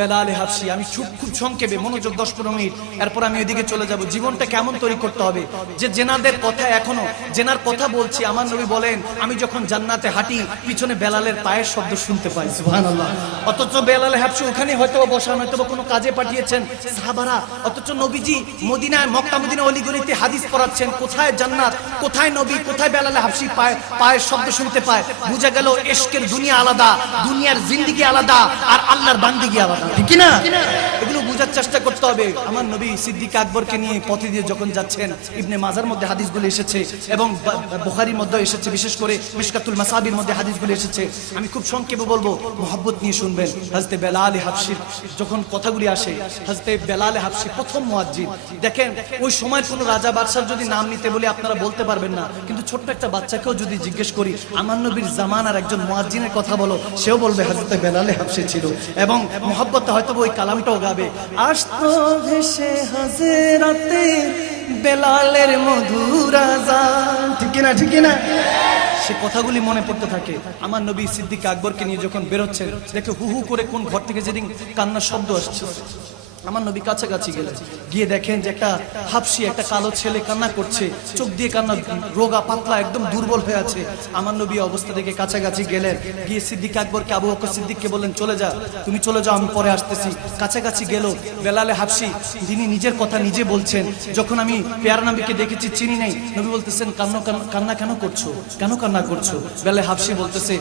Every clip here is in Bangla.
বেলালে হাবশি, আমি খুব সংক্ষেপে, মনোযোগ 10-15 মিনিট, এরপর আমি ওইদিকে চলে যাব। জীবনটা কেমন তৈরি করতে হবে, যে জেনাদের কথা, এখনো জেনার কথা বলছি। আমার নবী বলেন, আমি যখন জান্নাতে হাঁটি পিছনে বেলালের পায়ের শব্দ শুনতে পাই, সুবহানাল্লাহ। অথচ বেলালে হাবশি ওখানে হয়তো বসান, হয়তো কোনো কাজে পাঠিয়েছেন সাহাবারা, অথচ নবীজি মদিনায়, মক্কা মদিনা অলিগলিতে হাদিস পড়াচ্ছেন। কোথায় জান্নাত, কোথায় নবী, কোথায় বেলালে হাবশি পায়ের শব্দ শুনতে পায়? বুঝা গেল ইশকের দুনিয়া আলাদা, দুনিয়ার জিন্দেগি আলাদা, আর আল্লাহর বান্দিগি আলাদা, ঠিক না? এগুলো বোঝার চেষ্টা করতে হবে। আমার নবী সিদ্দিক আকবরকে নিয়ে পথে দিয়ে যখন যাচ্ছেন, ইবনে মাজার মধ্যে হাদিসগুলো এসেছে এবং বুখারীর মধ্যে এসেছে, বিশেষ করে মিশকাতুল মাসাবির মধ্যে হাদিসগুলো এসেছে। আমি খুব সংক্ষেপে বলবো, মুহাব্বত নিয়ে শুনবেন। হযরত বেলাল হাবশির যখন কথাগুলি আসে, হযরত বেলাল হাবশি প্রথম মুয়াজ্জিন। দেখেন, ওই সময় কোনো রাজা বাদশার যদি নাম নিতে বলে আপনারা বলতে পারবেন না, কিন্তু ছোট্ট একটা বাচ্চাকেও যদি জিজ্ঞেস করি আমার নবীর জামানার একজন মুয়াজ্জিনের কথা বলো, সেও বলবে হযরত বেলাল হাবশি ছিল। এবং মুহাব্বতে হয়তো ওই কালামটাও গাবে, আসতো ভেসে হাজরাতে বেলালের মধুর আযান, ঠিক না? ঠিক না? সে কথাগুলি মনে পড়তে থাকে। আমার নবী সিদ্দিক আকবরকে নিয়ে যখন বেরোচ্ছেন, দেখে হু হু করে কোন ঘর থেকে যেদিন কান্নার শব্দ আসছে। আমার নবী কাছাকাছি গেলেন, গিয়ে দেখেন যে একটা হাবশি, একটা কালো ছেলে কান্না করছে, চোখ দিয়ে কান্না, রোগা পাতলা, একদম দুর্বল হয়ে আছে। আমার নবী অবস্থা দেখে কাছাকাছি গেলেন, গিয়ে সিদ্দিক আকবরকে, আবু বকর সিদ্দিককে বললেন, চলে যা, তুমি চলে যাও, আমি পরে আসতেছি। কাছাকাছি গেল বেলালে হাবশি, তিনি নিজের কথা নিজে বলছেন, যখন আমি পেয়ারা নবীকে দেখেছি চিনি নাই। নবী বলতেছেন, কান্না কেন করছো, কেন কান্না করছো? বেলালে হাবশি বলতেছে,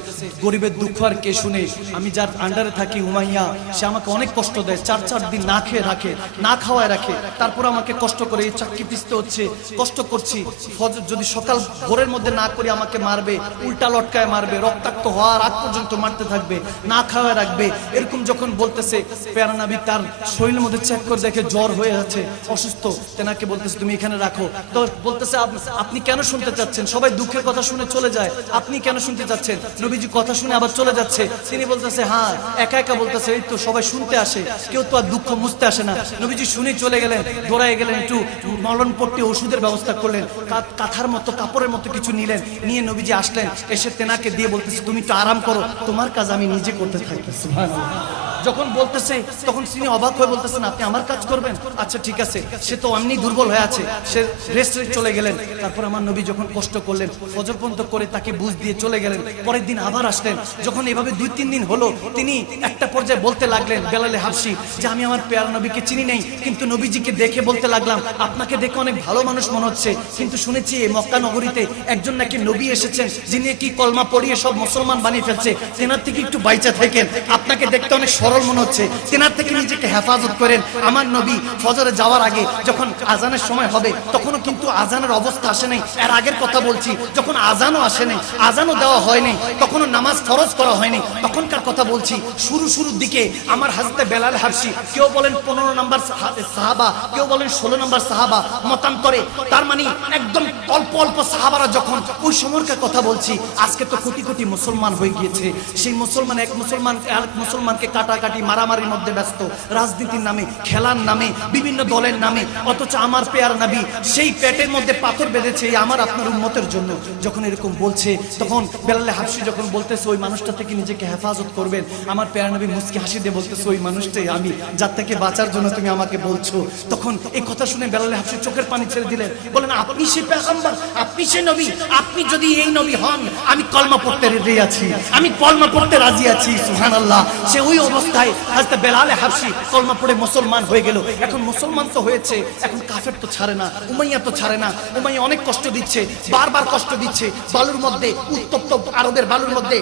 গরিবের দুঃখ আর কে শুনে? আমি যার আন্ডারে থাকি, উমাইয়া, সে আমাকে অনেক কষ্ট দেয়, 4 দিন না খেয়ে রাখে, না খাওয়ায় রাখে, তারপর আমাকে কষ্ট করে এই চাকরি পিছতে হচ্ছে, কষ্ট করছি। ফজর যদি সকাল ভোরের মধ্যে না করি আমাকে মারবে, উল্টা লটকায় মারবে, রক্তাক্ত হওয়ার আগ পর্যন্ত মারতে থাকবে, না খাওয়ায় রাখবে। এরকম যখন বলতেছে, প্যারা নবী তার শরীরের মধ্যে চেক করে দেখে জ্বর হয়ে আছে, অসুস্থ। তেনাকে বলতেছে, তুমি এখানে রাখো। তো বলতেছে, আপনি কেন শুনতে চাচ্ছেন? সবাই দুঃখের কথা শুনে চলে যায়, আপনি কেন শুনতে চাচ্ছেন? নবীজি কথা শুনে আবার চলে যাচ্ছে। তিনি বলতেছে, হ্যাঁ, একা একা বলতেছে, এই তো সবাই শুনতে আসে, কেউ তো আর দুঃখ মুছতে আসে না। নবীজি শুনে চলে গেলেন, দৌড়ায় গেলেন, একটু মলনপট্টি ওষুধের ব্যবস্থা করলেন, কাঁথার মতো, কাপড়ের মতো কিছু নিলেন, নিয়ে নবীজি আসলেন, এসে তেনাকে দিয়ে বলতেছে, তুমি একটু আরাম করো, তোমার কাজ আমি নিজে করতে থাকি। সুবহানাল্লাহ। যখন বলতেছে তখন তিনি অবাক হয়ে বলতেছেন, আপনি আমার কাজ করবেন? আচ্ছা ঠিক আছে। সে তো এমনি দুর্বল হয়ে আছে, সে রেস্ট চলে গেলেন। তারপর আমার নবী যখন কষ্ট করলেন, ফজর পর্যন্ত করে তাকে বুঝ দিয়ে চলে গেলেন। পরের দিন আবার আসলেন। যখন এভাবে 2-3 দিন হলো, তিনি একটা পর্যায়ে বলতে লাগলেন, বেলালে হাবশি, যে আমি আমার পেয়ার নবীকে চিনি নেই, কিন্তু নবীজিকে দেখে বলতে লাগলাম, আপনাকে দেখে অনেক ভালো মানুষ মনে হচ্ছে, কিন্তু শুনেছি এই মক্কা নগরীতে একজন নাকি নবী এসেছেন, যিনি কি কলমা পড়িয়ে সব মুসলমান বানিয়ে ফেলছে, তেনার থেকে একটু বাইচা থাকেন, আপনাকে দেখতে অনেক সরল মনে হচ্ছে, তেনার থেকে নিজেকে হেফাজত করেন। আমার নবী ফজরে যাওয়ার আগে যখন আজানের সময় হবে, তখনও কিন্তু আজানের অবস্থা আসে নাই, এর আগের কথা বলছি, যখন আজানও আসে নাই, আজানও দেওয়া হয়নি, তখনও নামাজ ফরজ করা হয়নি, তখনকার কথা বলছি। শুরুর দিকে আমার হযরত বেলাল হাবশি, কেউ বলেন 15 নম্বর সাহাবা, কেউ বলেন 16 নম্বর সাহাবা, মতান্তরে, তার মানে একদম অল্প অল্প সাহাবারা যখন, ওই সময়কার কথা বলছি। আজকে তো কোটি কোটি মুসলমান হয়ে গিয়েছে, সেই মুসলমান এক মুসলমানকে কাটাকাটি, মারামারির মধ্যে ব্যস্ত, রাজনীতির নামে, খেলার নামে, বিভিন্ন দলের নামে। অথচ আমার পেয়ার নবী সেই পেটের মধ্যে পাথর বেঁধেছে আমার আপনার উম্মতের জন্য। যখন এরকম বলছে, তখন বেলালে হাবশি যখন বলতেছে ওই মানুষটা থেকে নিজেকে হেফাজত করবেন, আমার পেয়ার নবী মুস্কি হাসি দিয়ে বলতেছে, ওই মানুষটাই আমি, যার থেকে বাঁচার জন্য তুমি আমাকে বলছো। তখন এই কথা শুনে বেলালে হাবশি চোখের পানি ছেড়ে দিলেন, বলেন, আপনি সেই পেগম্বর, আপনি সেই নবী, আপনি যদি এই নবী হন, আমি কলমা পড়তে রেডি আছি, আমি কলমা পড়তে রাজি আছি। সুবহানাল্লাহ। সে ওই অবস্থায় হযরত বেলালে হাবশি কলমা পড়ে মুসলমান হয়ে গেল। এখন মুসলমান তো হয়েছে, এখন কাফের তো ছাড়ে না, উমাইয়া তো ছাড়ে না। উমাইয়া অনেক কষ্ট দিচ্ছে, বারবার কষ্ট দিচ্ছে। বালুর মধ্যে, উত্তপ্ত আরবের বালুর মধ্যে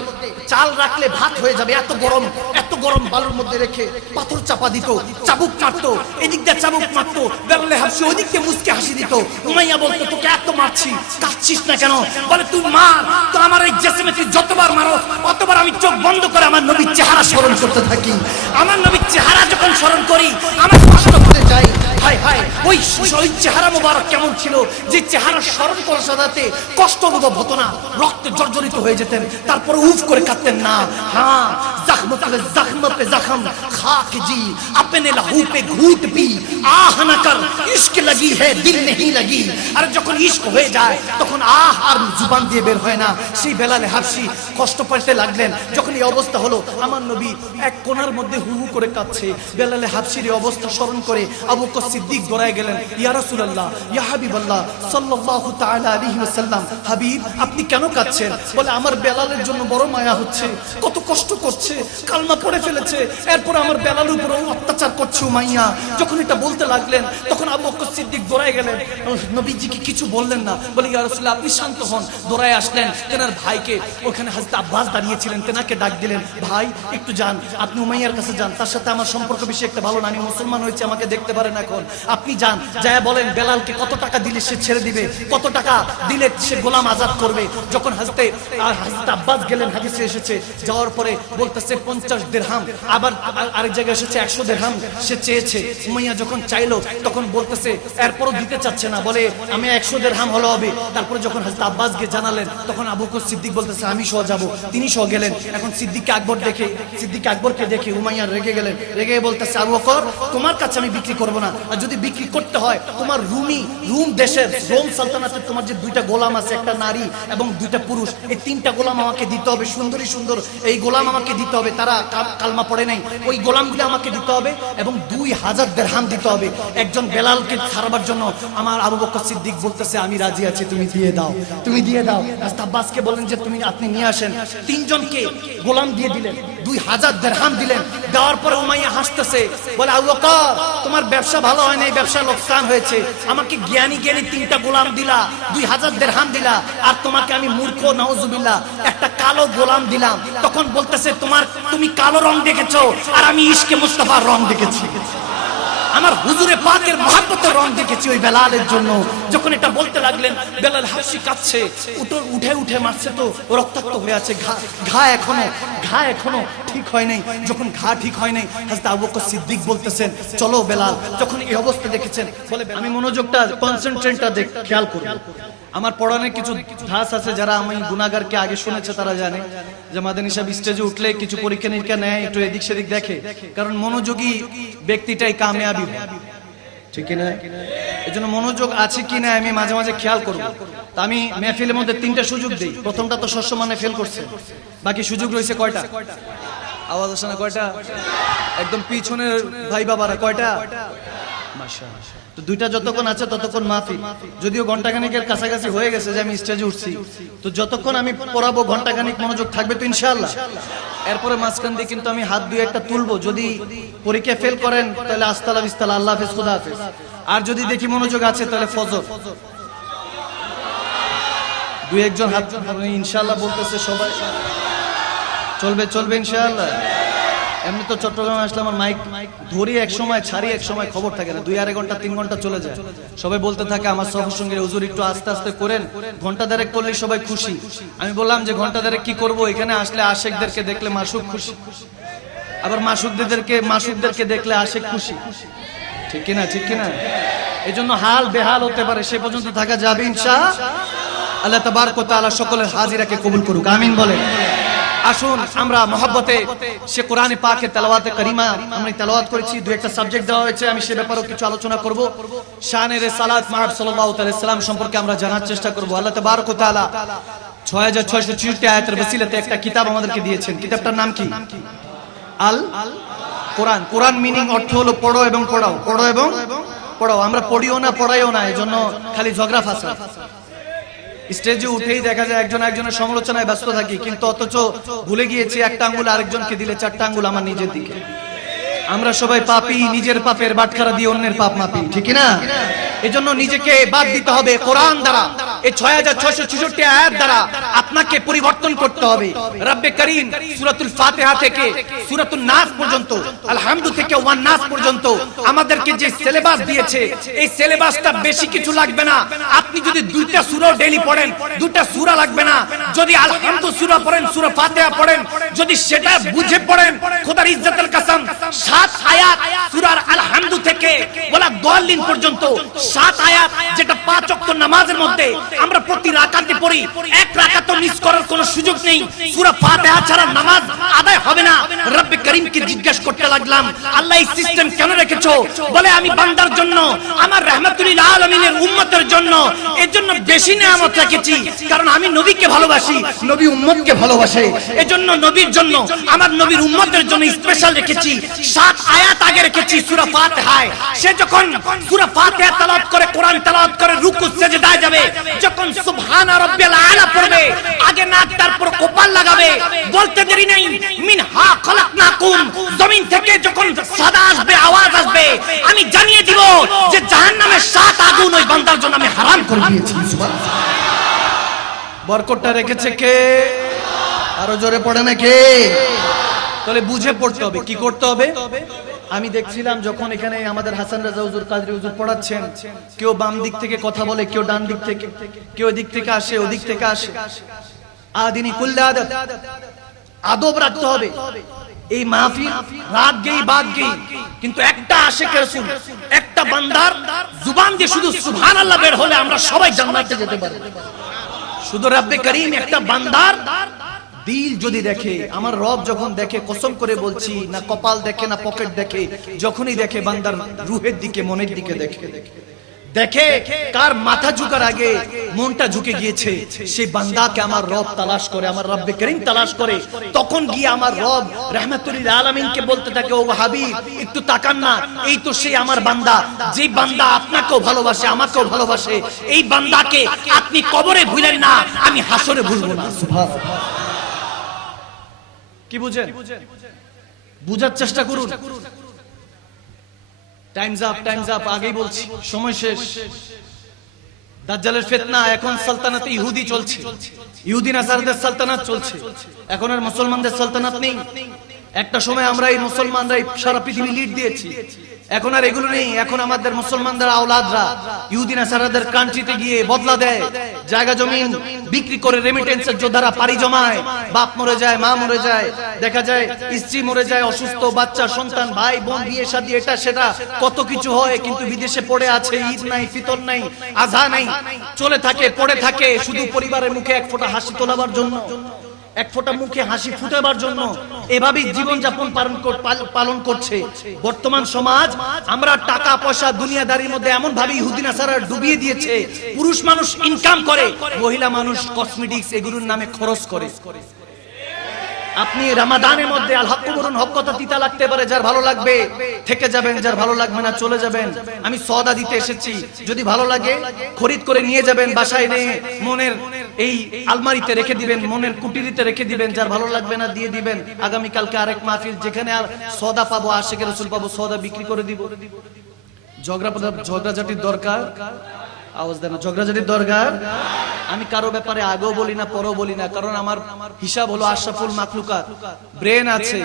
চাল রাখলে ভাত হয়ে যাবে, এত গরম, এত গরম বালুর মধ্যে রেখে পাথর চাপা দিত, চাবুক মারতো, এদিক দিয়ে চাবুক মারতো, বেলালে হাবশি ওদিক দিয়ে মুস্কি হাসি দিত। উমাইয়া বলতো, তোকে এত মারছি, কাঁদছিস না কেন? বলে, তুই মার, তো আমার এই জিসমে তুই যতবার মারো অতবার আমি চোখ বন্ধ করে আমার নবীর চেহারা স্মরণ করতে থাকি। আমার নবীর চেহারা যখন স্মরণ করি, আমার কষ্ট হতে যায়। হায় হায়, ওই চেহারা মোবারক কেমন ছিল, যে চেহারা স্মরণ করার সাথে কষ্ট অনুভব হতো না, রক্তে জর্জরিত হয়ে যেতেন, তারপরে উফ করে কাঁদতেন না। হ্যাঁ, জখম পে জখম খাক জি, अपने लहू पे घूट पी, आह न कर, इश्क लगी है दिल नहीं लगी। আর যখন ইশক হয়ে যায়, তখন আহ আর জুবান দিয়ে বের হয় না। সেই বেলালে হাবশি কষ্ট পেতে লাগলেন। যখন যখন এই অবস্থা হলো আমার নবী এক কোণার মধ্যে হু হু করে কাঁদছে। বেলালে হাবশির এই অবস্থা স্মরণ করে আবু বকর সিদ্দিক দৌড়ায় গেলেন, ইয়া রাসূলুল্লাহ, ইয়া হাবিবাল্লাহ সাল্লাল্লাহু তাআলা আলাইহি ওয়াসাল্লাম, হাবিব আপনি কেন কাঁদছেন? বলে আমার বেলালের জন্য বড় মায়া হচ্ছে, কত কষ্ট করছে, কালমা পড়ে ফেলেছে, এরপর আমার বেলালের উপর অত্যাচার করছে উমাইয়া। যখন এটা বলতে লাগলেন তখন আবু বকর সিদ্দিক দৌড়ায় গেলেন, নবীজি কি কিছু বললেন না? বলে ইয়া রাসূলুল্লাহ আপনি শান্ত হন। দৌড়ায় আসলেন তেনার ভাইকে, ওখানে হযরত আব্বাস দাঁড়িয়েছিলেন, তেনাকে ডাক দিলেন, ভাই একটু যান, আপনি উমাইয়ার কাছে যান, তার সাথে আমার সম্পর্ক বেশি একটা ভালো না, আমি মুসলমান হয়েছি, আমাকে দেখতে পারেন এখন, আপনি যান, যায় বলেন বেলালকে কত টাকা দিলে সে ছেড়ে দিবে, কত টাকা দিলে সে গোলাম আজাদ করবে। যখন হযরত আব্বাস গেলেন, হাদিসে এসেছে, যাওয়ার পরে বলতেছে 50 দিরহাম, আবার আরেক জায়গায় এসেছে 100 দিরহাম সে চেয়েছে। উমাইয়া যখন চাইলো তখন বলতেছে, এরপরও দিতে চাচ্ছে না, বলে আমি 100 দিরহাম হলো হবে। তারপরে যখন হযরত আব্বাসকে জানালেন তখন আবু বকর সিদ্দিক বলতেছে আমি সহ যাব, তিনি সহ গেলেন। এখন সিদ্দিক আকবরকে দেখে উমাইয়া রেগে গেলেন, রেগে বলতেছে আবু বকর তোমার কাছে আমি বিক্রি করব না, আর যদি বিক্রি করতে হয় তোমার রোম দেশের রোম সালতানাতের তোমার যে 2টা গোলাম আছে, একটা নারী এবং 2টা পুরুষ, এই 3টা গোলাম আমাকে দিতে হবে, সুন্দরী সুন্দর এই গোলাম আমাকে দিতে হবে, তারা কালমা পড়ে নাই, ওই গোলামগুলো আমাকে দিতে হবে এবং 2000 দিরহাম দিতে হবে একজন বেলালকে ছাড়বার জন্য। আমার আবু বকর সিদ্দিক বলতেছে আমি রাজি আছি, তুমি দিয়ে দাও, তুমি দিয়ে দাও। হযরত আব্বাসকে বলেন যে আপনি নিয়ে আসেন, 3 জনকে গোলাম দিয়ে দিলেন, 2000 দিরহাম দিলেন। দেওয়ার পরে উমাইয়া হাসতেছে, বলে আবু বকর তোমার ব্যবসা ভালো হয় নাই, ব্যবসা লোকসান হয়েছে, আমাকে জ্ঞানী 3টা গোলাম দিলা, 2000 দিরহাম দিলা, আর তোমাকে আমি মূর্খ নাউজুবিল্লাহ একটা কালো গোলাম দিলাম। তখন বলতেছে তুমি কালো রং দেখেছো আর আমি ইশকে মুস্তাফার রং দেখেছি, আমার হুজুরে পাকের মহব্বতের রং দেখেছি ওই বেলালের জন্য। যখন এটা বলতে লাগলেন বেলাল হাবশি কাঁদছে, উঠে মারছে তো রক্তাক্ত হয়ে আছে, ঘা এখনো ঠিক হয় নাই। যখন ঘা ঠিক হয় নাই হযরত আবু বকর সিদ্দিক বলতেছেন চলো বেলাল, যখন এই অবস্থা দেখেছেন, বলে আমি মনোযোগটা কনসেন্ট্রেটটা খেয়াল করব। আমার পড়ানোর কিছু ধাস আছে, যারা আমি গুনাহগারকে আগে শুনেছে তারা জানে যে মাদানী সাহেব স্টেজে উঠলে কিছু পরীক্ষা নিরীক্ষা নেয়, একটু এদিক সেদিক দেখে, কারণ মনোযোগী ব্যক্তিটাই কামিয়াবি, ঠিক না? এজন্য মনোযোগ আছে কি না আমি মাঝে মাঝে খেয়াল করব। তা আমি মেহফিলের মধ্যে 3টা সুযোগ দেই, প্রথমটা তো সসম্মানে ফেল করছে, বাকি সুযোগ রয়েছে কয়টা? আওয়াজ আসে না কয়টা? একদম পিছনের ভাই বাবারা কয়টা? মাশাআল্লাহ। তো 2টা যতক্ষণ আছে ততক্ষণ মাফি, যদিও ঘন্টাখানিকের কাছাকাছি হয়ে গেছে যে আমি স্টেজে উঠছি, তো যতক্ষণ আমি পড়াবো ঘন্টাখানিক মনোযোগ থাকবে তো ইনশাআল্লাহ। এরপরে মাঝখান দিয়ে কিন্তু আমি হাত 2-1টা তুলবো, যদি পরীক্ষা ফেল করেন তাহলে আস্তালা বিস্তালা, আল্লাহ হাফেজ, খুদা হাফেজ, আর যদি দেখি মনোযোগ আছে তাহলে ফজর। 2-1 জন হাত ইনশাআল্লাহ বলতেছে, সবাই চলবে ইনশাআল্লাহ। এমনি তো চট্টগ্রামে আসলে আমার মাইক ধরি এক সময়, ছাড়ি এক সময়, খবর থাকে না, 2-2.5 ঘন্টা 3 ঘন্টা চলে যায়। সবাই বলতে থাকে আমার সফর সঙ্গে হুজুর একটু আস্তে আস্তে করেন, ঘন্টা 2.5 করলে সবাই খুশি। আমি বললাম যে ঘন্টা 2.5 কি করব, এখানে আসলে আশেকদেরকে দেখলে মাসুক খুশি, আবার মাসুকদেরকে দেখলে আশেক খুশি, ঠিক কিনা? এই জন্য হাল বেহাল হতে পারে, সে পর্যন্ত থাকা যাবে ইনশাআল্লাহ। আল্লাহ তাবারক ওয়া তাআলা সকলের হাজিরাকে কবুল করুক, আমিন বলেন। আসুন আমরা মহব্বতে সে কোরআনে পাকে তেলাওয়াতে কারিমা আমরা তেলাওয়াত করেছি, 2-1টা সাবজেক্ট দেওয়া হয়েছে, আমি সে ব্যাপারেও কিছু আলোচনা করব। শানে রিসালাত মুহাম্মদ সাল্লাল্লাহু আলাইহি সাল্লাম সম্পর্কে আমরা জানার চেষ্টা করব। আল্লাহ তাবারক ওয়া তাআলা 6664 আয়াতের ওসিলাতে একটা কিতাব আমাদেরকে দিয়েছেন, কিতাবটার নাম কি? আল কোরআন। কোরআন মিনিং অর্থ হলো পড়ো এবং পড়াও। আমরা পড়িও না পড়াইও না, এজন্য খালি ঝগড়া ফাসাদ। স্টেজে উঠেই দেখা যায় একজনের সমালোচনায় ব্যস্ত থাকি, কিন্তু অথচ ভুলে গিয়েছি একটা আঙ্গুল আরেকজনকে দিলে 4টা আঙ্গুল আমার নিজের দিকে। আমরা সবাই পাপী, নিজের পাপের বাটখারা দিয়ে অন্যের পাপ মাপি, ঠিক না? এজন্য নিজেকে বাদ দিতে হবে কোরআন দ্বারা। এই 6666 আয়াত দ্বারা আপনাকে পরিবর্তন করতে হবে। রব্বে করিম সূরাতুল ফাতিহা থেকে সূরাতুন নাস পর্যন্ত, আলহামদু থেকে ওয়ান নাস পর্যন্ত আমাদেরকে যে সিলেবাস দিয়েছে, এই সিলেবাসটা বেশি কিছু লাগবে না। আপনি যদি 2টা সূরা ডেইলি পড়েন, 2টা সূরা লাগবে না। যদি আলহামদু সূরা পড়েন, সূরা ফাতিহা পড়েন, যদি সেটা বুঝে পড়েন, খোদার ইজ্জতের কসম 7 আয়াত সূরার আলহামদু থেকে ওয়ালা দাল্লিন পর্যন্ত 7 আয়াত, যেটা 5 ওয়াক্ত নামাজের মধ্যে আমরা প্রতি রাকাতে পড়ি, এক রাকাতের মিস করার কোনো সুযোগ নেই। সূরা ফাতিহা ছাড়া নামাজ আদায় হবে না। রব্বে করিমকে জিজ্ঞেস করতে লাগলাম, আল্লাহ এই সিস্টেম কেন রেখেছো? বলে আমি বান্দার জন্য, আমার রাহমাতুল লিল আলামিনের উম্মতের জন্য, এর জন্য বেশি নিয়ামত রেখেছি, কারণ আমি নবীকে ভালোবাসি, নবী উম্মতকে ভালোবাসে, এজন্য নবীর জন্য, আমার নবীর উম্মতের জন্য স্পেশাল রেখেছি। 7 আয়াত আগে রেখেছি সূরা ফাতিহায়। সে যখন সূরা ফাতিহা তেলাওয়াত করে, কোরআন তেলাওয়াত করে, রুকু সিজদায় যাবে, যখন সুবহানা রাব্বিয়াল আলা পড়বে, আগে নাক তারপর কপাল লাগাবে, বলতে দেরি নেই, মিনহা খলাকনাকুম, জমিন থেকে যখন সাদা আসবে, আওয়াজ আসবে, আমি জানিয়ে দিব যে জাহান্নামের 7 আগুন ওই বান্দার জন্য আমি হারাম করে দিয়েছি। সুবহানাল্লাহ। বরকতটা রেখেছে কে? আরো জোরে পড়ে না কে? তাহলে বুঝে পড়তে হবে, কি করতে হবে? আমি দেখছিলাম যখন এখানে আমাদের হাসান রাজা হুজুর, কাজী হুজুর পড়াচ্ছেন, কেউ বাম দিক থেকে কথা বলে, কেউ ডান দিক থেকে, কেউ এদিক থেকে আসে, ওদিক থেকে আসে। আদিনী কুল্লে আদত, আদব রাখতে হবে। এই মাহফিল রাত গেই বাদ গেই, কিন্তু একটা আশিকের রাসূল, একটা বান্দার জুবান দিয়ে শুধু সুবহানাল্লাহ বের হলে আমরা সবাই জান্নাতে যেতে পারি। শুধু রব্বে করিম একটা বান্দার দিল যদি দেখে, আমার রব যখন দেখে, কসম করে বলছি, না কপাল দেখে না পকেট দেখে, যখনই দেখে বান্দার রুহের দিকে, মনের দিকে দেখে, দেখে কার মাথা ঝুঁকার আগে মনটা ঝুঁকে গিয়েছে, সেই বান্দাকে আমার রব তালাশ করে, আমার রব্বে করিম তালাশ করে। তখন গিয়ে আমার রব রাহমাতুল লিল আলামিনকে বলতে থাকে, ও হাবিব একটু তাকান না, এই তো সেই আমার বান্দা, যে বান্দা আপনাকেও ভালোবাসে, আমাকেও ভালোবাসে, এই বান্দাকে আপনি কবরে ভুলেন না, আমি হাসরে ভুলবো না। সুবহানাল্লাহ। কি বুঝেন? বুঝার চেষ্টা করুন। টাইমস আপ, টাইমস আপ, আগেই বলছি, সময় শেষ। দাজ্জালের ফিতনা, এখন সালতানাতে ইহুদি চলছে, ইহুদি নাসারাদের সালতানাত চলছে, এখন আর মুসলমানদের সালতানাত নেই। একটা সময় আমরা এই মুসলমানরাই সারা পৃথিবী লিড দিয়েছি, এখন আর এগুলো নেই। এখন আমাদের মুসলমানদের আওলাদরা ইহুদি নাসারাদের কান্ট্রিতে গিয়ে বদলা দেয়, জায়গা জমিন বিক্রি করে রেমিটেন্সের যোদ্ধারা পাড়ি জমায়, বাপ মরে যায়, মা মরে যায়, দেখা যায় স্ত্রী মরে যায়, অসুস্থ বাচ্চা সন্তান, ভাই বোন, বিয়ে শাদী, এটা সেটা কত কিছু হয়, কিন্তু বিদেশে পড়ে আছে, ঈদ নাই, ফিতর নাই, আযা নাই, চলে থাকে, পড়ে থাকে, শুধু পরিবারের মুখে এক ফোঁটা হাসি তোলাবার জন্য, এক ফোঁটা মুখে হাসি ফুটাবার জন্য এভাবেই জীবন যাপন পালন করছে বর্তমান সমাজ। আমরা টাকা পয়সা দুনিয়াদারির মধ্যে এমন ভাবে ইহুদি নাসারা ডুবিয়ে দিয়েছে, পুরুষ মানুষ ইনকাম করে, মহিলা মানুষ কসমেটিক্স এগুলোর নামে খরচ করে। আপনি রমাদানের মধ্যে আল হক বলুন, হক কথা তিতা লাগতে পারে, যার ভালো লাগবে থেকে যাবেন, যার ভালো লাগবে না চলে যাবেন। আমি সওদা দিতে এসেছি, যদি ভালো লাগে খরিদ করে নিয়ে যাবেন, বাসায় নিয়ে মনের এই আলমারিতে রেখে দিবেন, মনের কুটিরিতে রেখে দিবেন, যার ভালো লাগবে না দিয়ে দিবেন। আগামী কালকে আরেক মাহফিল, যেখানে আর সওদা পাবো, আশিকের রাসূল পাবো, সওদা বিক্রি করে দিব। ঝগড়াঝাটির দরকার, আওয়াজ দেন, ঝগড়াঝাটির দরকার। আমি কারো ব্যাপারে আগেও বলি না, পরেও বলি না, কারণ আমার হিসাব হলো আশরাফুল মাখলুকাত, ব্রেন আছে,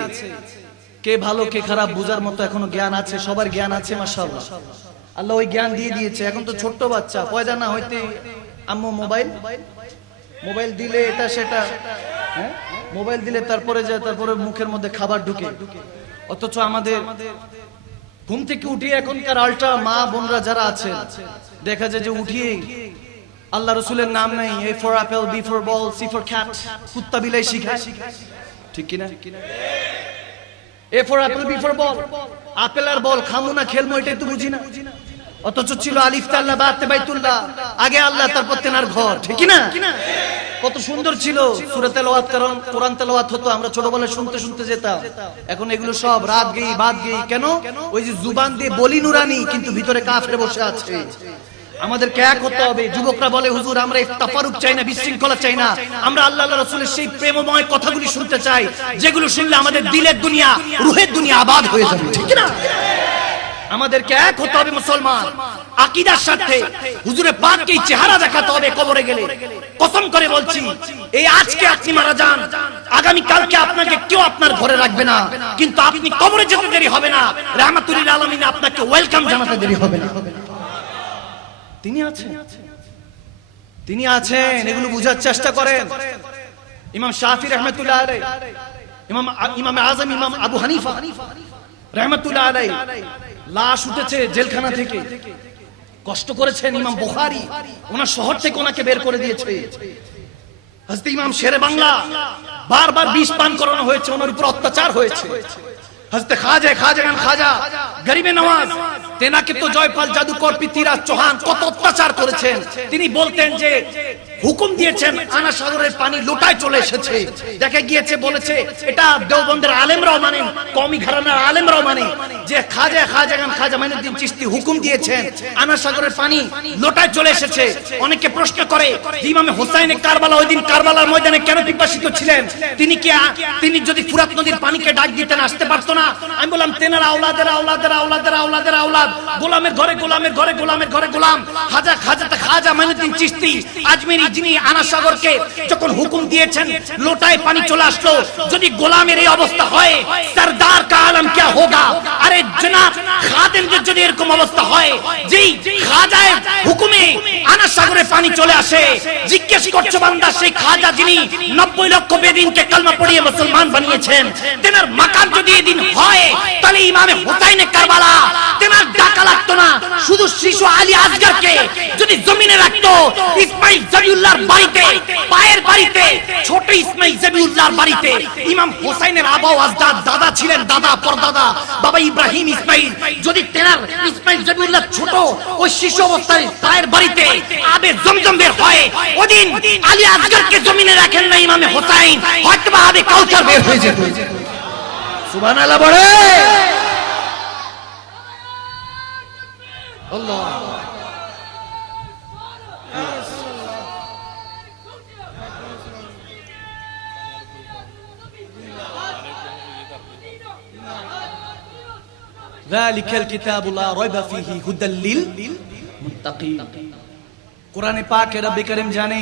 কে ভালো কে খারাপ বুঝার মতো এখনো জ্ঞান আছে, সবার জ্ঞান আছে মাশাআল্লাহ, আল্লাহ ওই জ্ঞান দিয়ে দিয়েছে। এখন তো ছোট্ট বাচ্চা, পয়দা না হইতে আম্মু মোবাইল দিলে এটা সেটা, হ্যাঁ মোবাইল দিলে তারপরে যায়, তারপরে মুখের মধ্যে খাবার ঢুকে, অথচ আমাদের ঘুম থেকে উঠিয়ে এখনকার আল্ট্রা মা বোনরা যারা আছে, দেখা যায় যে উঠিয়ে আল্লাহ রসুলের নাম নাই, A for apple, B for ball, C for cat, কুত্তা বিলাই শিখায়, ঠিক কিনা? A for apple, B for ball, apple আর বল খামু না খেলমু, এটাই তো বুঝি না। অথচ ছিল আলিফ তাল্লা বা তে বাইতুল্লাহ, আগে আল্লাহ তারপর তেনার ঘর, ঠিক কিনা? কত সুন্দর ছিল সূরা তেলাওয়াত, কারণ কোরআন তেলাওয়াত হতো, আমরা ছোটবেলায় শুনতে শুনতে যেতাম। এখন এগুলো সব রাত গেই বাদ গেই, কেন? ওই যে জুবান দিয়ে বলি নুরানি, কিন্তু ভিতরে কাফের বসে আছে। আমাদেরকে এক হতে হবে। যুবকরা বলে, হুজুর আমরা তাফারুক চাই না, বিশৃঙ্খলা চাই না, আমরা আল্লাহ রাসূলের সেই প্রেমময় কথাগুলি শুনতে চাই, যেগুলো শুনলে আমাদের দিলের দুনিয়া, রুহের দুনিয়া আবাদ হয়ে যাবে, ঠিক না? আমাদেরকে এক হতে হবে মুসলমান, আকীদার সাথে হুজুরে পাককে চেহারা দেখাতে হবে কবরে গেলে। কসম করে বলছি, এই আজকে আপনি মারা যান, আগামী কালকে আপনাকে কেউ আপনার ঘরে রাখবে না, কিন্তু আপনি কবরে যেতে দেরি হবে না, রাহমাতুল লিল আলামিন আপনাকে ওয়েলকাম জানাতে দেরি হবে না। তিনি আছেন, তিনি আছেন, এগুলো বুঝার চেষ্টা করেন। ইমাম শাফি রাহমাতুল্লাহ আলাইহি, ইমাম আযম ইমাম আবু হানিফা রাহমাতুল্লাহ আলাইহি, লাশ উঠেছে জেলখানা থেকে, কষ্ট করেছেন। ইমাম বুখারী ওনার শহর থেকে ওনাকে বের করে দিয়েছে, হযরত ইমাম শেরে বাংলা বারবার বিষ পান করানো হয়েছে, ওনার উপর অত্যাচার হয়েছে। হযরত খাজা গরিবে নওয়াজ, তেনাকে তো জয়পাল জাদুকর পৃথ্বীরাজ চৌহান কত অত্যাচার করেছেন। তিনি বলতেন যে হুকুম দিয়েছেন আনা সাগরের পানি লোটায় চলে এসেছে, দেখে গিয়েছে বলেছে, এটা দেওবন্দের আলেমরাও মানেন, কওমি ঘরানার আলেমরাও মানে যে খাজা মাইনুদ্দিন চিশতি হুকুম দিয়েছেন আনা সাগরের পানি লোটায় চলে এসেছে। অনেকে প্রশ্ন করে যে ইমামে হোসাইনে কারবালা ওই দিন কারবালার ময়দানে কেন পিপাসিত ছিলেন? তিনি যদি ফুরাত নদীর পানিকে ডাক দিতেন আসতে পারতো না? আমি বললাম তেনারা আওলাদের আওলাদ, গোলামের ঘরে গোলাম। খাজা মাইনুদ্দিন চিশতি আজমেরি, যিনি আনা সাগরকে যখন হুকুম দিয়েছেন লোটায় পানি চলে আসলো, যদি গোলামের এই অবস্থা হয় সরদার কা আলম क्या होगा? আরে জনাব খাদেমদের যদি এরকম অবস্থা হয়, যেই খাজার হুকুমে আনা সাগরে পানি চলে আসে, জিজ্ঞেস করছো বান্দা সেই খাজা যিনি 90 লক্ষ বেদিনকে কালমা পড়িয়ে মুসলমান বানিয়েছেন, তেনার মাকাম যদি এদিন হয়, তাহলে ইমামে হুসাইনে কারবালা তেনার ডাকা লাগতো না। শুধু শিশু আলী আসগরকে যদি জমিনে রাখতো, ইসমাইল জবিউল্লাহর বাড়িতে, পায়ের বাড়িতে, ছোট ইসমাইল জবিউল্লাহর বাড়িতে, ইমাম হুসাইনের আবা ও আজদাদ, দাদা ছিলেন, দাদা পরদাদা বাবা ইব্রাহিম ইসমাইল, যদি তেনার ইসমাইল জবিউল্লাহ ছোট ওই শিশু অবস্থায় পায়ের বাড়িতে আবে জমজম বের হয়, ওদিন আলী আসগরকে জমিনে রাখেন না ইমামে হুসাইন, হয়তো আবে কাউসার বের হয়ে যেত। সুবহানাল্লাহ বলে আল্লাহ। যালিকাল কিতাবু লা রাইবা ফীহি হুদাল লিল মুত্তাকিন। কোরআনে পাকে রব্বে করিম জানে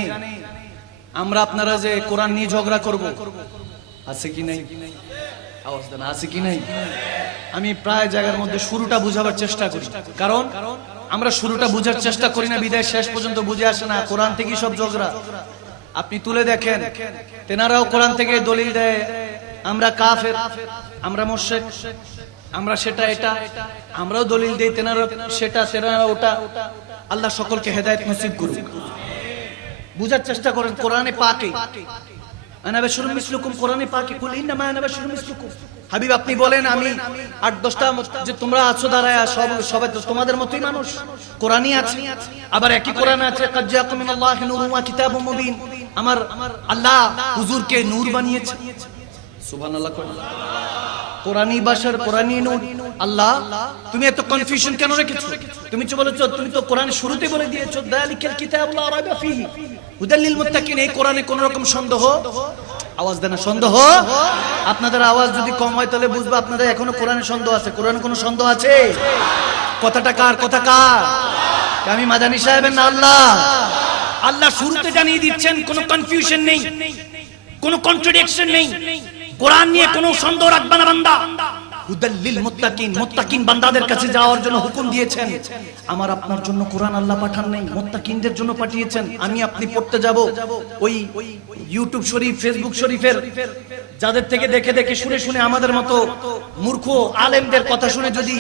আমরা আপনারা যে কোরআন নিয়ে ঝগড়া করব, আছে কি নাই? আওয়াজ দেন, আছে কি নাই? আমি প্রায় জায়গার মধ্যে শুরুটা বুঝাবার চেষ্টা করি, কারণ আমরা শুরুটা বুঝার চেষ্টা করি না, বিদায় শেষ পর্যন্ত বুঝে আসে না। কোরআন থেকেই সব ঝগড়া। আপনি তুলে দেখেন, তেনারাও কোরআন থেকে দলিল দেয় আমরা কাফের, আমরা মুশরিক, আমরা সেটা এটা, আমরাও দলিল দেই তেনারা সেটা, তেনারা ওটা। আল্লাহ সকলকে হেদায়েত নসিব করুক। বুঝার চেষ্টা করেন কোরআনে পাকে, আনা বাশারুম মিসলুকুম, কোরআনে পাকে কুল ইন্নামা আনা বাশারুম মিসলুকুম। হাবিব আপনি বলেন আমি 8-10টা যে তোমরা আছো দাঁড়ায়, সবাই তো তোমাদের মতই মানুষ। কোরআনই আছে, আবার একই কোরআন আছে কাদ জাআকুম মিনাল্লাহি নূরুন ওয়া কিতাবুম মুবিন, আমার আল্লাহ হুজুরকে নূর বানিয়েছে। সুবহানাল্লাহ। কোরআনী বাশার, কোরআনী নূর। আল্লাহ তুমি এত কনফিউশন কেন রেখেছো? তুমি তো বলেছো, তুমি তো কোরআনের শুরুতে বলে দিয়েছো যালিকাল কিতাবু লা রাইবা ফীহি হুদাল লিল মুত্তাকিন। এই কোরআনে কোন রকম সন্দেহ, আওয়াজ দেন, সন্দেহ। আপনাদের আওয়াজ যদি কম হয় তাহলে বুঝবো আপনাদের এখনো কোরআনে সন্দেহ আছে। কোরআনে কোনো সন্দেহ আছে? কথাটা কার? কথা কার? আমি মাদানী সাহেবের না আল্লাহ? আল্লাহ শুরুতে জানিয়ে দিচ্ছেন কোনো কনফিউশন নেই, কোনো কন্ট্রাডিকশন নেই। কোরআন নিয়ে কোনো সন্দেহ রাখবে না বান্দা। হুদাল লিল মুত্তাকিন, মুত্তাকিন বান্দাদের কাছে যাওয়ার জন্য হুকুম দিয়েছেন। আমার আপনার জন্য কোরআন আল্লাহ পাঠান নাই, মুত্তাকিনদের জন্য পাঠিয়েছেন। আমি আপনি পড়তে যাব ওই ইউটিউব শরীফ, ফেসবুক শরীফের যাদের থেকে দেখে দেখে শুনে শুনে আমাদের মতো মূর্খ আলেমদের কথা শুনে যদি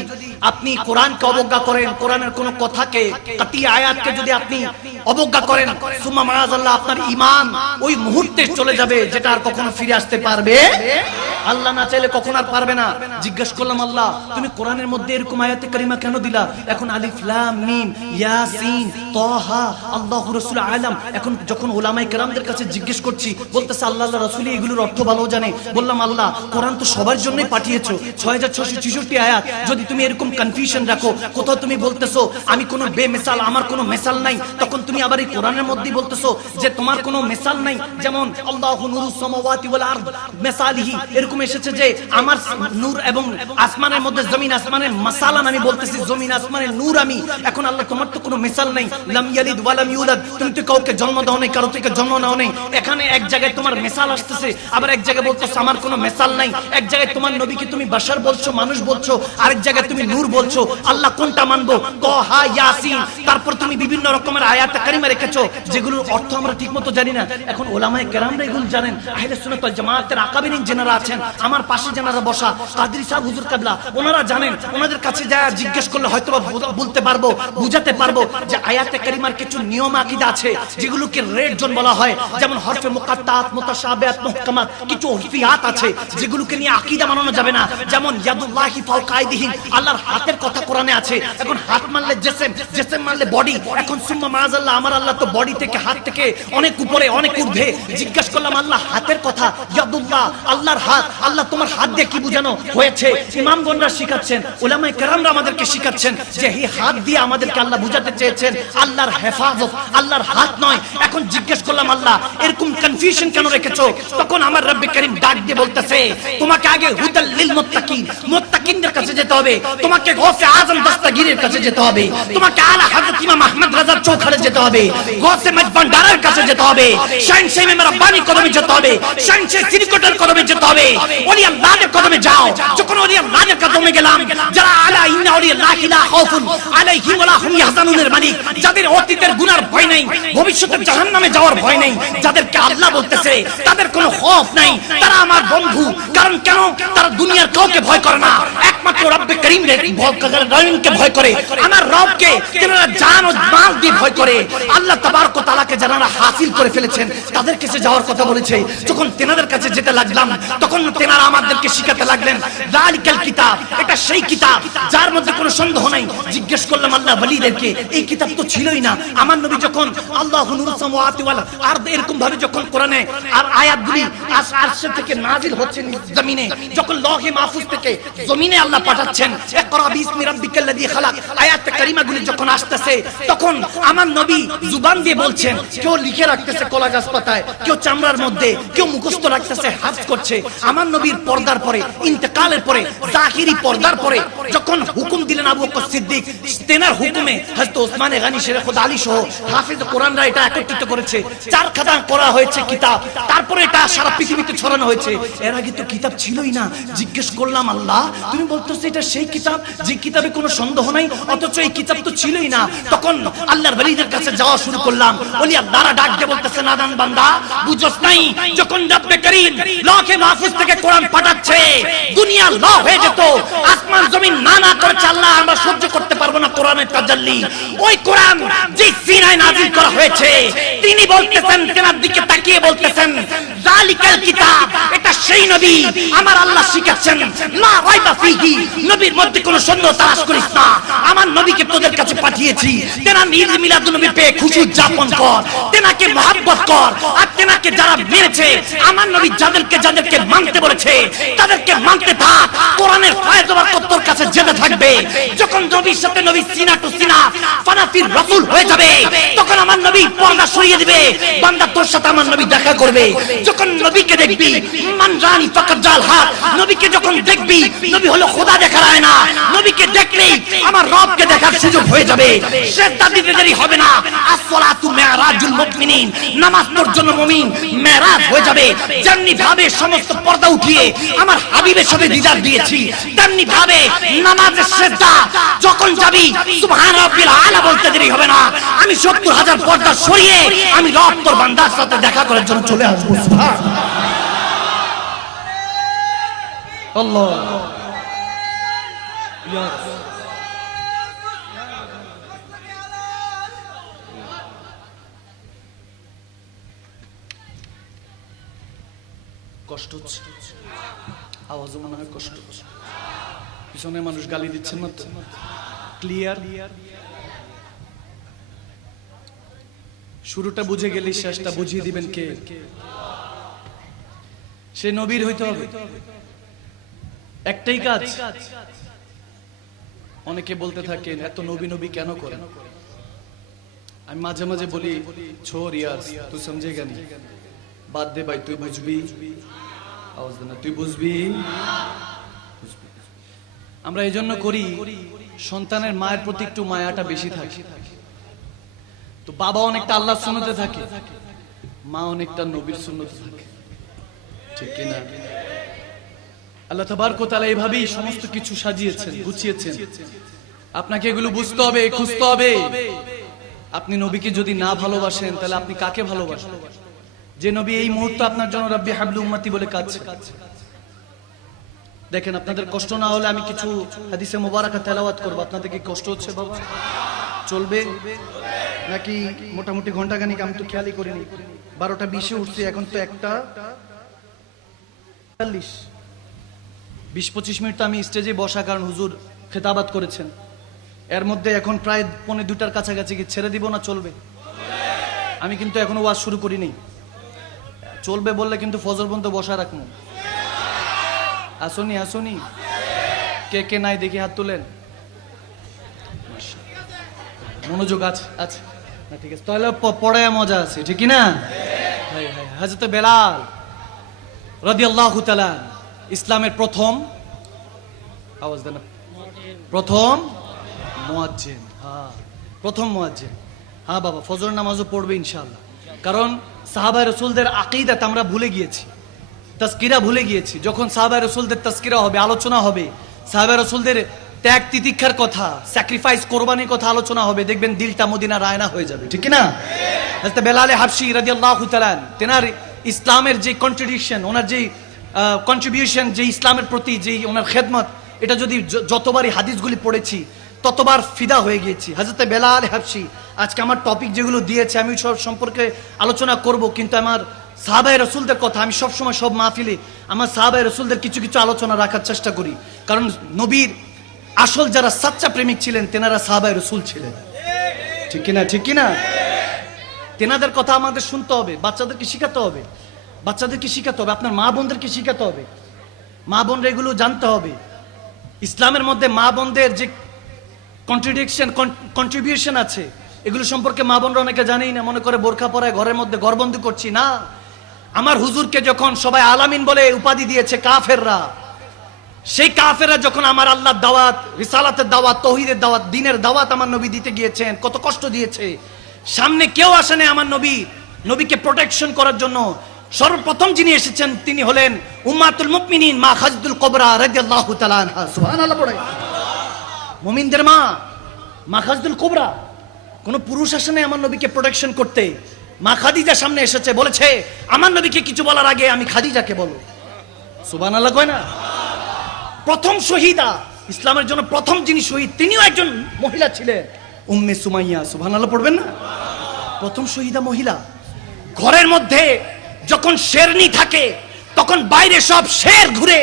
আপনি কোরআনকে অবজ্ঞা করেন, কোরআনের কোন কথাকে, কাতি আয়াতকে যদি আপনি অবজ্ঞা করেন, সুম্মা মাআযাল্লাহ আপনার ঈমান ওই মুহূর্তে চলে যাবে, যেটা আর কখনো ফিরে আসতে পারবে আল্লাহ না চাইলে কখন আর পারবে না। জিজ্ঞেস করলাম আল্লাহ তুমি কোরআনের মধ্যে এরকম আয়াতে কারিমা কেন দিলা? এখন আলিফ লাম মিম ইয়াসিন তাহা আল্লাহু রাসূল আলাম। এখন যখন উলামায়ে কেরামদের কাছে জিজ্ঞেস করছি, বলতেছে আল্লাহ রাসূল এগুলোর অর্থ ভালো জানে। বললাম আল্লাহ কোরআন তো সবার জন্যই পাঠিয়েছো, 6666 আয়াত। যদি তুমি এরকম কনফিউশন রাখো, কোথাও তুমি বলতেছো আমি কোনো বেমিসাল, আমার কোনো মিসাল নাই, তখন তুমি আবার এই কোরআনের মধ্যেই বলতেছো যে তোমার কোনো মিসাল নাই। যেমন আল্লাহু নূরুস সামাওয়াতি ওয়াল আরদ মিসালিহি, এরকম এসেছে যে আমার নূর এবং আসমানের মধ্যে জমিন আসমানের মাসালান, আমি বলতেছি জমিন আসমানের নূর আমি। এখন আল্লাহ তোমার তো কোনো মিসাল নাই, লাম ইয়ালিদ ওয়া লাম ইউলাদ, তুমি তো কাউকে জন্ম দাও নাই, কারো থেকে জন্ম নাও নাই। এখানে এক জায়গায় তোমার মিসাল আসতেছে, আবার এক জায়গায় বলতেছো আমার কোনো মিসাল নাই। এক জায়গায় তোমার নবীকে তুমি বাশার বলছো, মানুষ বলছো, আরেক জায়গায় তুমি নূর নূর বলছো, আল্লাহ কোনটা মানবো? তাহা, ইয়াসিন, তারপর তুমি বিভিন্ন রকমের আয়াত কারিমা রেখেছো যেগুলোর অর্থ আমরা ঠিকমতো জানি না। এখন ওলামায়ে কেরামরা এগুলো জানেন, আহলে সুন্নাত ওয়াল জামাতের আকাবিরিন যারা আছেন, আমার পাশে যারা বসা কাদরি সাহেব হুজুর কিবলা, ওনারা জানেন। ওনাদের কাছে যা জিজ্ঞেস করলে হয়তো বলতে পারবো, বুঝাতে পারবো যে আয়াতে কারিমার কিছু নিয়ম আকীদা আছে যেগুলোকে রেড জোন বলা হয়, যেমন হরফে মুকাত্তাত, মুতাশাবিহাত, মুহকামাত, কিছু উরফিয়াত আছে যেগুলোকে নিয়ে আকীদা বানানো যাবে না। যেমন ইয়াদুল্লাহি ফাওকা আইদিহিম, আল্লাহর হাতের কথা কোরআনে আছে। এখন হাত মানলে জিসম, জিসম মানলে বডি। এখন সুম্মা মাযাল্লাহ, আমার আল্লাহ তো বডি থেকে, হাত থেকে অনেক উপরে, অনেক ঊর্ধ্বে। জিজ্ঞাসা করলাম আল্লাহ হাতের কথা, ইয়াদুল্লাহ, আল্লাহর হাত, আল্লাহ তোমার হাত দিয়ে কি বুঝানো হয়েছে? ইমামগণরা শিখাচ্ছেন, উলামায়ে কেরামরা আমাদেরকে শিখাচ্ছেন যে এই হাত দিয়ে আমাদেরকে আল্লাহ বুঝাতে চেয়েছেন আল্লাহর হেফাজত, আল্লাহর হাত নয়। এখন জিজ্ঞেস করলাম আল্লাহ এরকম কনফিউশন কেন রেখেছো? তখন আমার রব্বে করিম ডাক দিয়ে বলতেছে তোমাকে আগে হুদাল লিল মুত্তাকিন, মুত্তাকিনদের কাছে যেতে হবে, তোমাকে গৌসে আজম দস্তগীরের কাছে যেতে হবে, তোমাকে আলা হযরত ইমাম আহমদ রাজার চৌখানে যেতে হবে, গৌসে মজভান্ডারের কাছে যেতে হবে, শাহনশাহ ইমাম রাব্বানি কদমে যেতে হবে, শাহনশাহ সিরিকোটের কদমে যেতে হবে, ওলি আল্লাহর কদমে যাও। যখন ওলি আল্লাহর কদমে গেলাম, যারা আলা ইন্না ওলি আল্লাহ লা খাউফুন আলাইহিম ওয়া লা হুম ইয়াহজানুনের মালিক, যাদের অতীতের গুনার ভয় নাই, ভবিষ্যতের জাহান্নামে যাওয়ার ভয় নাই, যাদেরকে আল্লাহ বলতেছে তাদের কোনো খৌফ নাই, তারা আমার বন্ধু। কারণ কেন? তারা দুনিয়ার কাউকে ভয় করে না, একমাত্র রব্বে করিমের রহিমকে ভয় করে, আমার রবকে যারা জান ও মাল দিয়ে ভয় করে। আল্লাহ তাবারক ওয়া তাআলাকে যারা হাসিল করে ফেলেছেন তাদের কাছে যাওয়ার কথা বলেছে। যখন তেনাদের কাছে যেতে লাগলাম তখন তেনারা আমাদেরকে শিখাতে লাগলেন যালিকাল কিতাব, এটা সেই কিতাব যার মধ্যে কোনো সন্দেহ নাই। জিজ্ঞেস করলাম আল্লাহ ওলিদেরকে এই কিতাব তো ছিলই না। আমার নবী যখন আল্লাহু নূরুস সামাওয়াতি ওয়াল আরদ এরকম ভাবে যখন কোরআনে আর আয়াতগুলি আরশ থেকে নাজিল হচ্ছে জমিনে, যখন লৌহে মাহফুজ থেকে জমিনে আল্লাহ পাঠাচ্ছেন ইকরা বিসমি রাব্বিকাল্লাযী খালাক, আয়াত কারিমাগুলি যখন আসতেছে তখন আমার নবী জুবান দিয়ে বলছেন, কেউ লিখে রাখতেছে কলা গাছ পাতায়, কেউ চামড়ার মধ্যে, কেউ মুখস্থ রাখতেছে, হাফজ করছে। আমার নবীর পর্দার পরে, ইন্তেকালের পরে, জাহিরি পর্দার পরে যখন হুকুম দিলেন আবু বকর সিদ্দিক, তেনার হুকুমে হযরত ওসমান গনি শেরে খুদা আলী সহ হাফেজ কোরআনরা এটা একত্রিত করেছে, 4 খাতা করা হয়েছে কিতাব, তারপরে এটা সারা পৃথিবীতে ছড়ানো হয়েছে। এর আগে তো কিতাব ছিলই না। জিজ্ঞেস করলাম আল্লাহ তুমি বলতেছো এটা সেই কিতাব যে কিতাবে কোনো সন্দেহ নাই, অথচ এই কিতাব তো ছিলই না। তখন আল্লাহর ওলিদের কাছে যাওয়া শুরু করলাম। ওলি আল্লাহরা ডাক দিয়ে বলতেছে নাদান বান্দা, বুঝছস নাই যখন রব্বে করিম লৌহে মাহফুজ থেকে কোরআন পাঠাচ্ছে দুনিয়া ল হয়ে যেত, আসমান জমিন না করেছে আল্লাহ আমরা সহ্য করতে পারবো না কোরআনের তাজাল্লি। ওই কোরআন যে সিনায় নাজিল করা হয়েছে তিনি বলতেছেন, তেনার দিকে তাকিয়ে বলতেছেন যালিকাল কিতাব, এটা সেই নবী আমার আল্লাহ শিখাচ্ছেন লা রাইবা ফিহি, নবীর মধ্যে কোনো সন্দেহ তালাশ করিস না, আমার নবীকে তোদের কাছে পাঠিয়েছি, তেনার ঈদ মিলাদুন নবী পেয়ে খুশি উদযাপন কর, তেনাকে মহব্বত কর। আর তেনাকে যারা মেনেছে, আমার নবী যাদেরকে মানতে বলেছে তাদেরকে মানতে থাক, কোরআনের ফয়েজ ও বরকত তোর কাছে যেতে থাকবে। যখন নবীর সাথে নবী সিনা টু সিনা ফানাফির রাসূল হয়ে যাবে তখন আমার নবী পর্দা সরিয়ে দিবে, বান্দা তোর সাথে আমার নবী দেখা করবে। যখন নবীকে দেখবি মান রানি ফাকাত জাল হক, নবীকে যখন দেখবি নবী হলো খোদা দেখার আয়না, নবীকে দেখলেই আমার রবকে দেখার সুযোগ হয়ে যাবে, সেজদা দিতে দেরি হবে না। আসসালাতু মিরাজুল মুমিনিন, নামাজ তোর জন্য মুমিন মেরাজ হয়ে যাবে। যেমনি ভাবে সমস্ত পর্দা উঠিয়ে আমার হাবিবের সাথে দিদার দিয়েছি, তেমনি ভাবে নামাজের সেজদা যখন যাবি সুবহান রাব্বিল আলা বলতে দেরি হবে না, আমি ৭০,০০০ পর্দা সরিয়ে আমি রব তোর বান্দার সাথে দেখা করার জন্য চলে আসবো। সুবহান আল্লাহ। কষ্ট হচ্ছে, আওয়াজও মনে হয় কষ্ট হচ্ছে, পিছনে মানুষ গালি দিচ্ছেন না তো? ক্লিয়ার? শুরুটা বুঝে গেলে শেষটা বুঝিয়ে দিবেন কে? সে নবীর হইতে হবে, একটাই কাজ। অনেকে বলতে থাকেন এত নবী নবী কেন করেন? আমি মাঝে মাঝে বলি ছোড় ইয়ার তুই সমঝেগা নি, বাদ দে ভাই, তুই বুঝবি, আওয়াজ দে না, তুই বুঝবি। আমরা এই জন্য করি সন্তানের মায়ের প্রতি একটু মায়াটা বেশি থাকে। তো বাবা অনেকটা আল্লাহর সুন্নতে থাকে, মা অনেকটা নবীর সুন্নতে থাকে, ঠিক কিনা? আল্লাহ তাবারক ওয়া তাআলা এইভাবেই সমস্ত কিছু সাজিয়েছেন, গুছিয়েছেন। আপনাকে এগুলো বুঝতে হবে, খুঁজতে হবে। আপনি নবীকে যদি না ভালোবাসেন তাহলে আপনি কাকে ভালোবাসেন? যে নবী এই মুহূর্তে আপনার জন্য রাব্বি হাবলু উম্মতি বলে কাঁদছে। দেখেন, আপনাদের কষ্ট না হলে আমি কিছু হাদিসে মুবারাকা তেলাওয়াত করব। আপনাদের কি কষ্ট হচ্ছে বাবা? চলবে নাকি মোটামুটি ঘন্টাখানিক? আমি তো খেয়ালই করিনি, 12টা 20-এ উঠছি, এখন তো 1:40। 20-25 মিনিট তো আমি স্টেজে বসা, কারণ হুজুর খেতাবাত করেছেন। এর মধ্যে এখন প্রায় 1:45-র কাছাকাছি। কি ছেড়ে দিব না চলবে? আমি কিন্তু এখনো ওয়াজ শুরু করিনি। চলবে বললে কিন্তু ফজর পর্যন্ত বসা রাখবো। আসুনি আসুনি, কে কে নাই দেখি হাত তুলেন। মনোযোগ আছে আছে না? ঠিক আছে, তাহলে পড়ায় মজা আছে, ঠিক না? হযরত বেলাল রাদিয়াল্লাহু তাআলা ইসলামের প্রথম আওয়াজ দেন, প্রথম মুয়াজ্জিন। হ্যাঁ, প্রথম মুয়াজ্জিন। হ্যাঁ বাবা, ফজর নামাজও পড়বে ইনশাআল্লাহ। কারণ সাহাবায়ে রাসূলদের আকীদাত আমরা ভুলে গিয়েছি, তাজকিরা ভুলে গিয়েছি। যখন সাহাবায়ে রাসূলদের তাজকিরা হবে, আলোচনা হবে, সাহাবায়ে রাসূলদের ত্যাগ তিতিক্ষার কথা, স্যাক্রিফাইস কোরবানির কথা আলোচনা হবে, দেখবেন দিলটা মদিনার আয়না হয়ে যাবে, ঠিক না? হযরত বেলাল হাবশী রাদিয়াল্লাহু তাআলা তেনার ইসলামের যে কন্ট্রিবিউশন, ওনার যে কন্ট্রিবিউশন, যে ইসলামের প্রতি যে ওনার খেদমত, এটা যদি যতবারই হাদিসগুলি পড়েছি ততবার ফিদা হয়ে গিয়েছি। হযরত বেলাল হাবশী, আজকে আমার টপিক যেগুলো দিয়েছে আমি সব সম্পর্কে আলোচনা করব, কিন্তু আমার সাহাবায়ে রাসূলদের কথা আমি সবসময় সব মাহফিলে আমার সাহাবায়ে রাসূলদের কিছু কিছু আলোচনা রাখার চেষ্টা করি। কারণ নবীর আসল যারা সাচ্চা প্রেমিক ছিলেন তেনারা সাহাবায়ে রাসূল ছিলেন, ঠিক কিনা? ঠিক কিনা? তেনাদের কথা আমাদের শুনতে হবে, বাচ্চাদেরকে শিখাতে হবে, বাচ্চাদেরকে শিখাতে হবে, আপনার মা বোনদেরকে শিখাতে হবে। মা বোনরা এগুলো জানতে হবে। ইসলামের মধ্যে মা বোনদের যে কন্ট্রিবিউশন আছে, এগুলো সম্পর্কে মা বোনরা অনেকে জানেই না, মনে করে বোরখা পরায় ঘরের মধ্যে ঘরবন্দি করছি। না, আমার হুজুরকে যখন সবাই আলামিন বলে উপাধি দিয়েছে কাফেররা, সেই কাফেররা যখন আমার আল্লাহর দাওয়াত, রিসালাতের দাওয়াত, তাওহীদের দাওয়াত, দ্বীনের দাওয়াত আমার নবী দিতে গিয়েছেন, কত কষ্ট দিয়েছে। সামনে কেউ আসে না আমার নবীকে প্রোটেকশন করার জন্য। সর্বপ্রথম যিনি এসেছেন তিনি হলেন উম্মাতুল মুমিনিন মা খাদিজাতুল কুবরা রাদিয়াল্লাহু তাআলা আনহা। সুবহানাল্লাহ পড়ে। মুমিনদের মা মা খাদিজাতুল কুবরা। কোন পুরুষ আসে না আমার নবীকে প্রোটেকশন করতে। মা খাদিজা সামনে এসেছে, বলেছে আমার নবীকে কিছু বলার আগে আমি খাদিজাকে বলো। সুবহানাল্লাহ কয় না? প্রথম শহীদা, ইসলামের জন্য প্রথম যিনি শহীদ, তিনিও একজন মহিলা ছিলেন, উম্মে সুমাইয়া। সুবহানাল্লাহ পড়বেন না? প্রথম শহীদা মহিলা। ঘরের মধ্যে যখন শেরনি থাকে তখন বাইরে সব শের ঘুরে,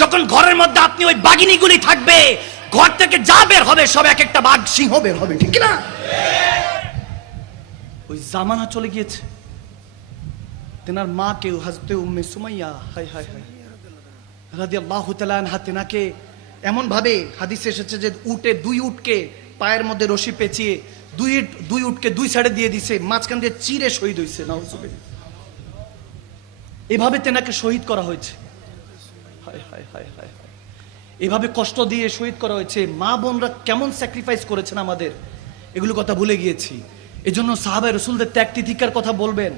যখন ঘরের মধ্যে আপনি ওই বাঘিনীগুলি থাকবে, ঘর থেকে যা বের হবে সব এক একটা বাঘ সিংহ বের হবে, ঠিক না? ওই জামানা চলে গিয়েছে। তেনার মা কেউ হযরত উম্মে সুমাইয়া হায় হায় হায় রাদিয়াল্লাহু তাআলা আনহা, তেনাকে এমন ভাবে হাদিসে এসেছে যে দুই উটকে পায়ের মধ্যে রশি পেঁচিয়ে দুই উটকে দুই সাইডে দিয়ে দিছে, মাঝখান দিয়ে চিরে শহীদ হয়েছে। নাউজুবিল্লাহ। এভাবে তেনাকে শহীদ করা হয়েছে। হায় হায় হায় হায়, এভাবে কষ্ট দিয়ে শহীদ করা হয়েছে। মা বোনরা কেমন স্যাক্রিফাইস করেছেন আমাদের, এগুলো কথা ভুলে গিয়েছি। এজন্য সাহাবায়ে রাসূলদের ত্যাগ তিতিক্ষার কথা বলবেন,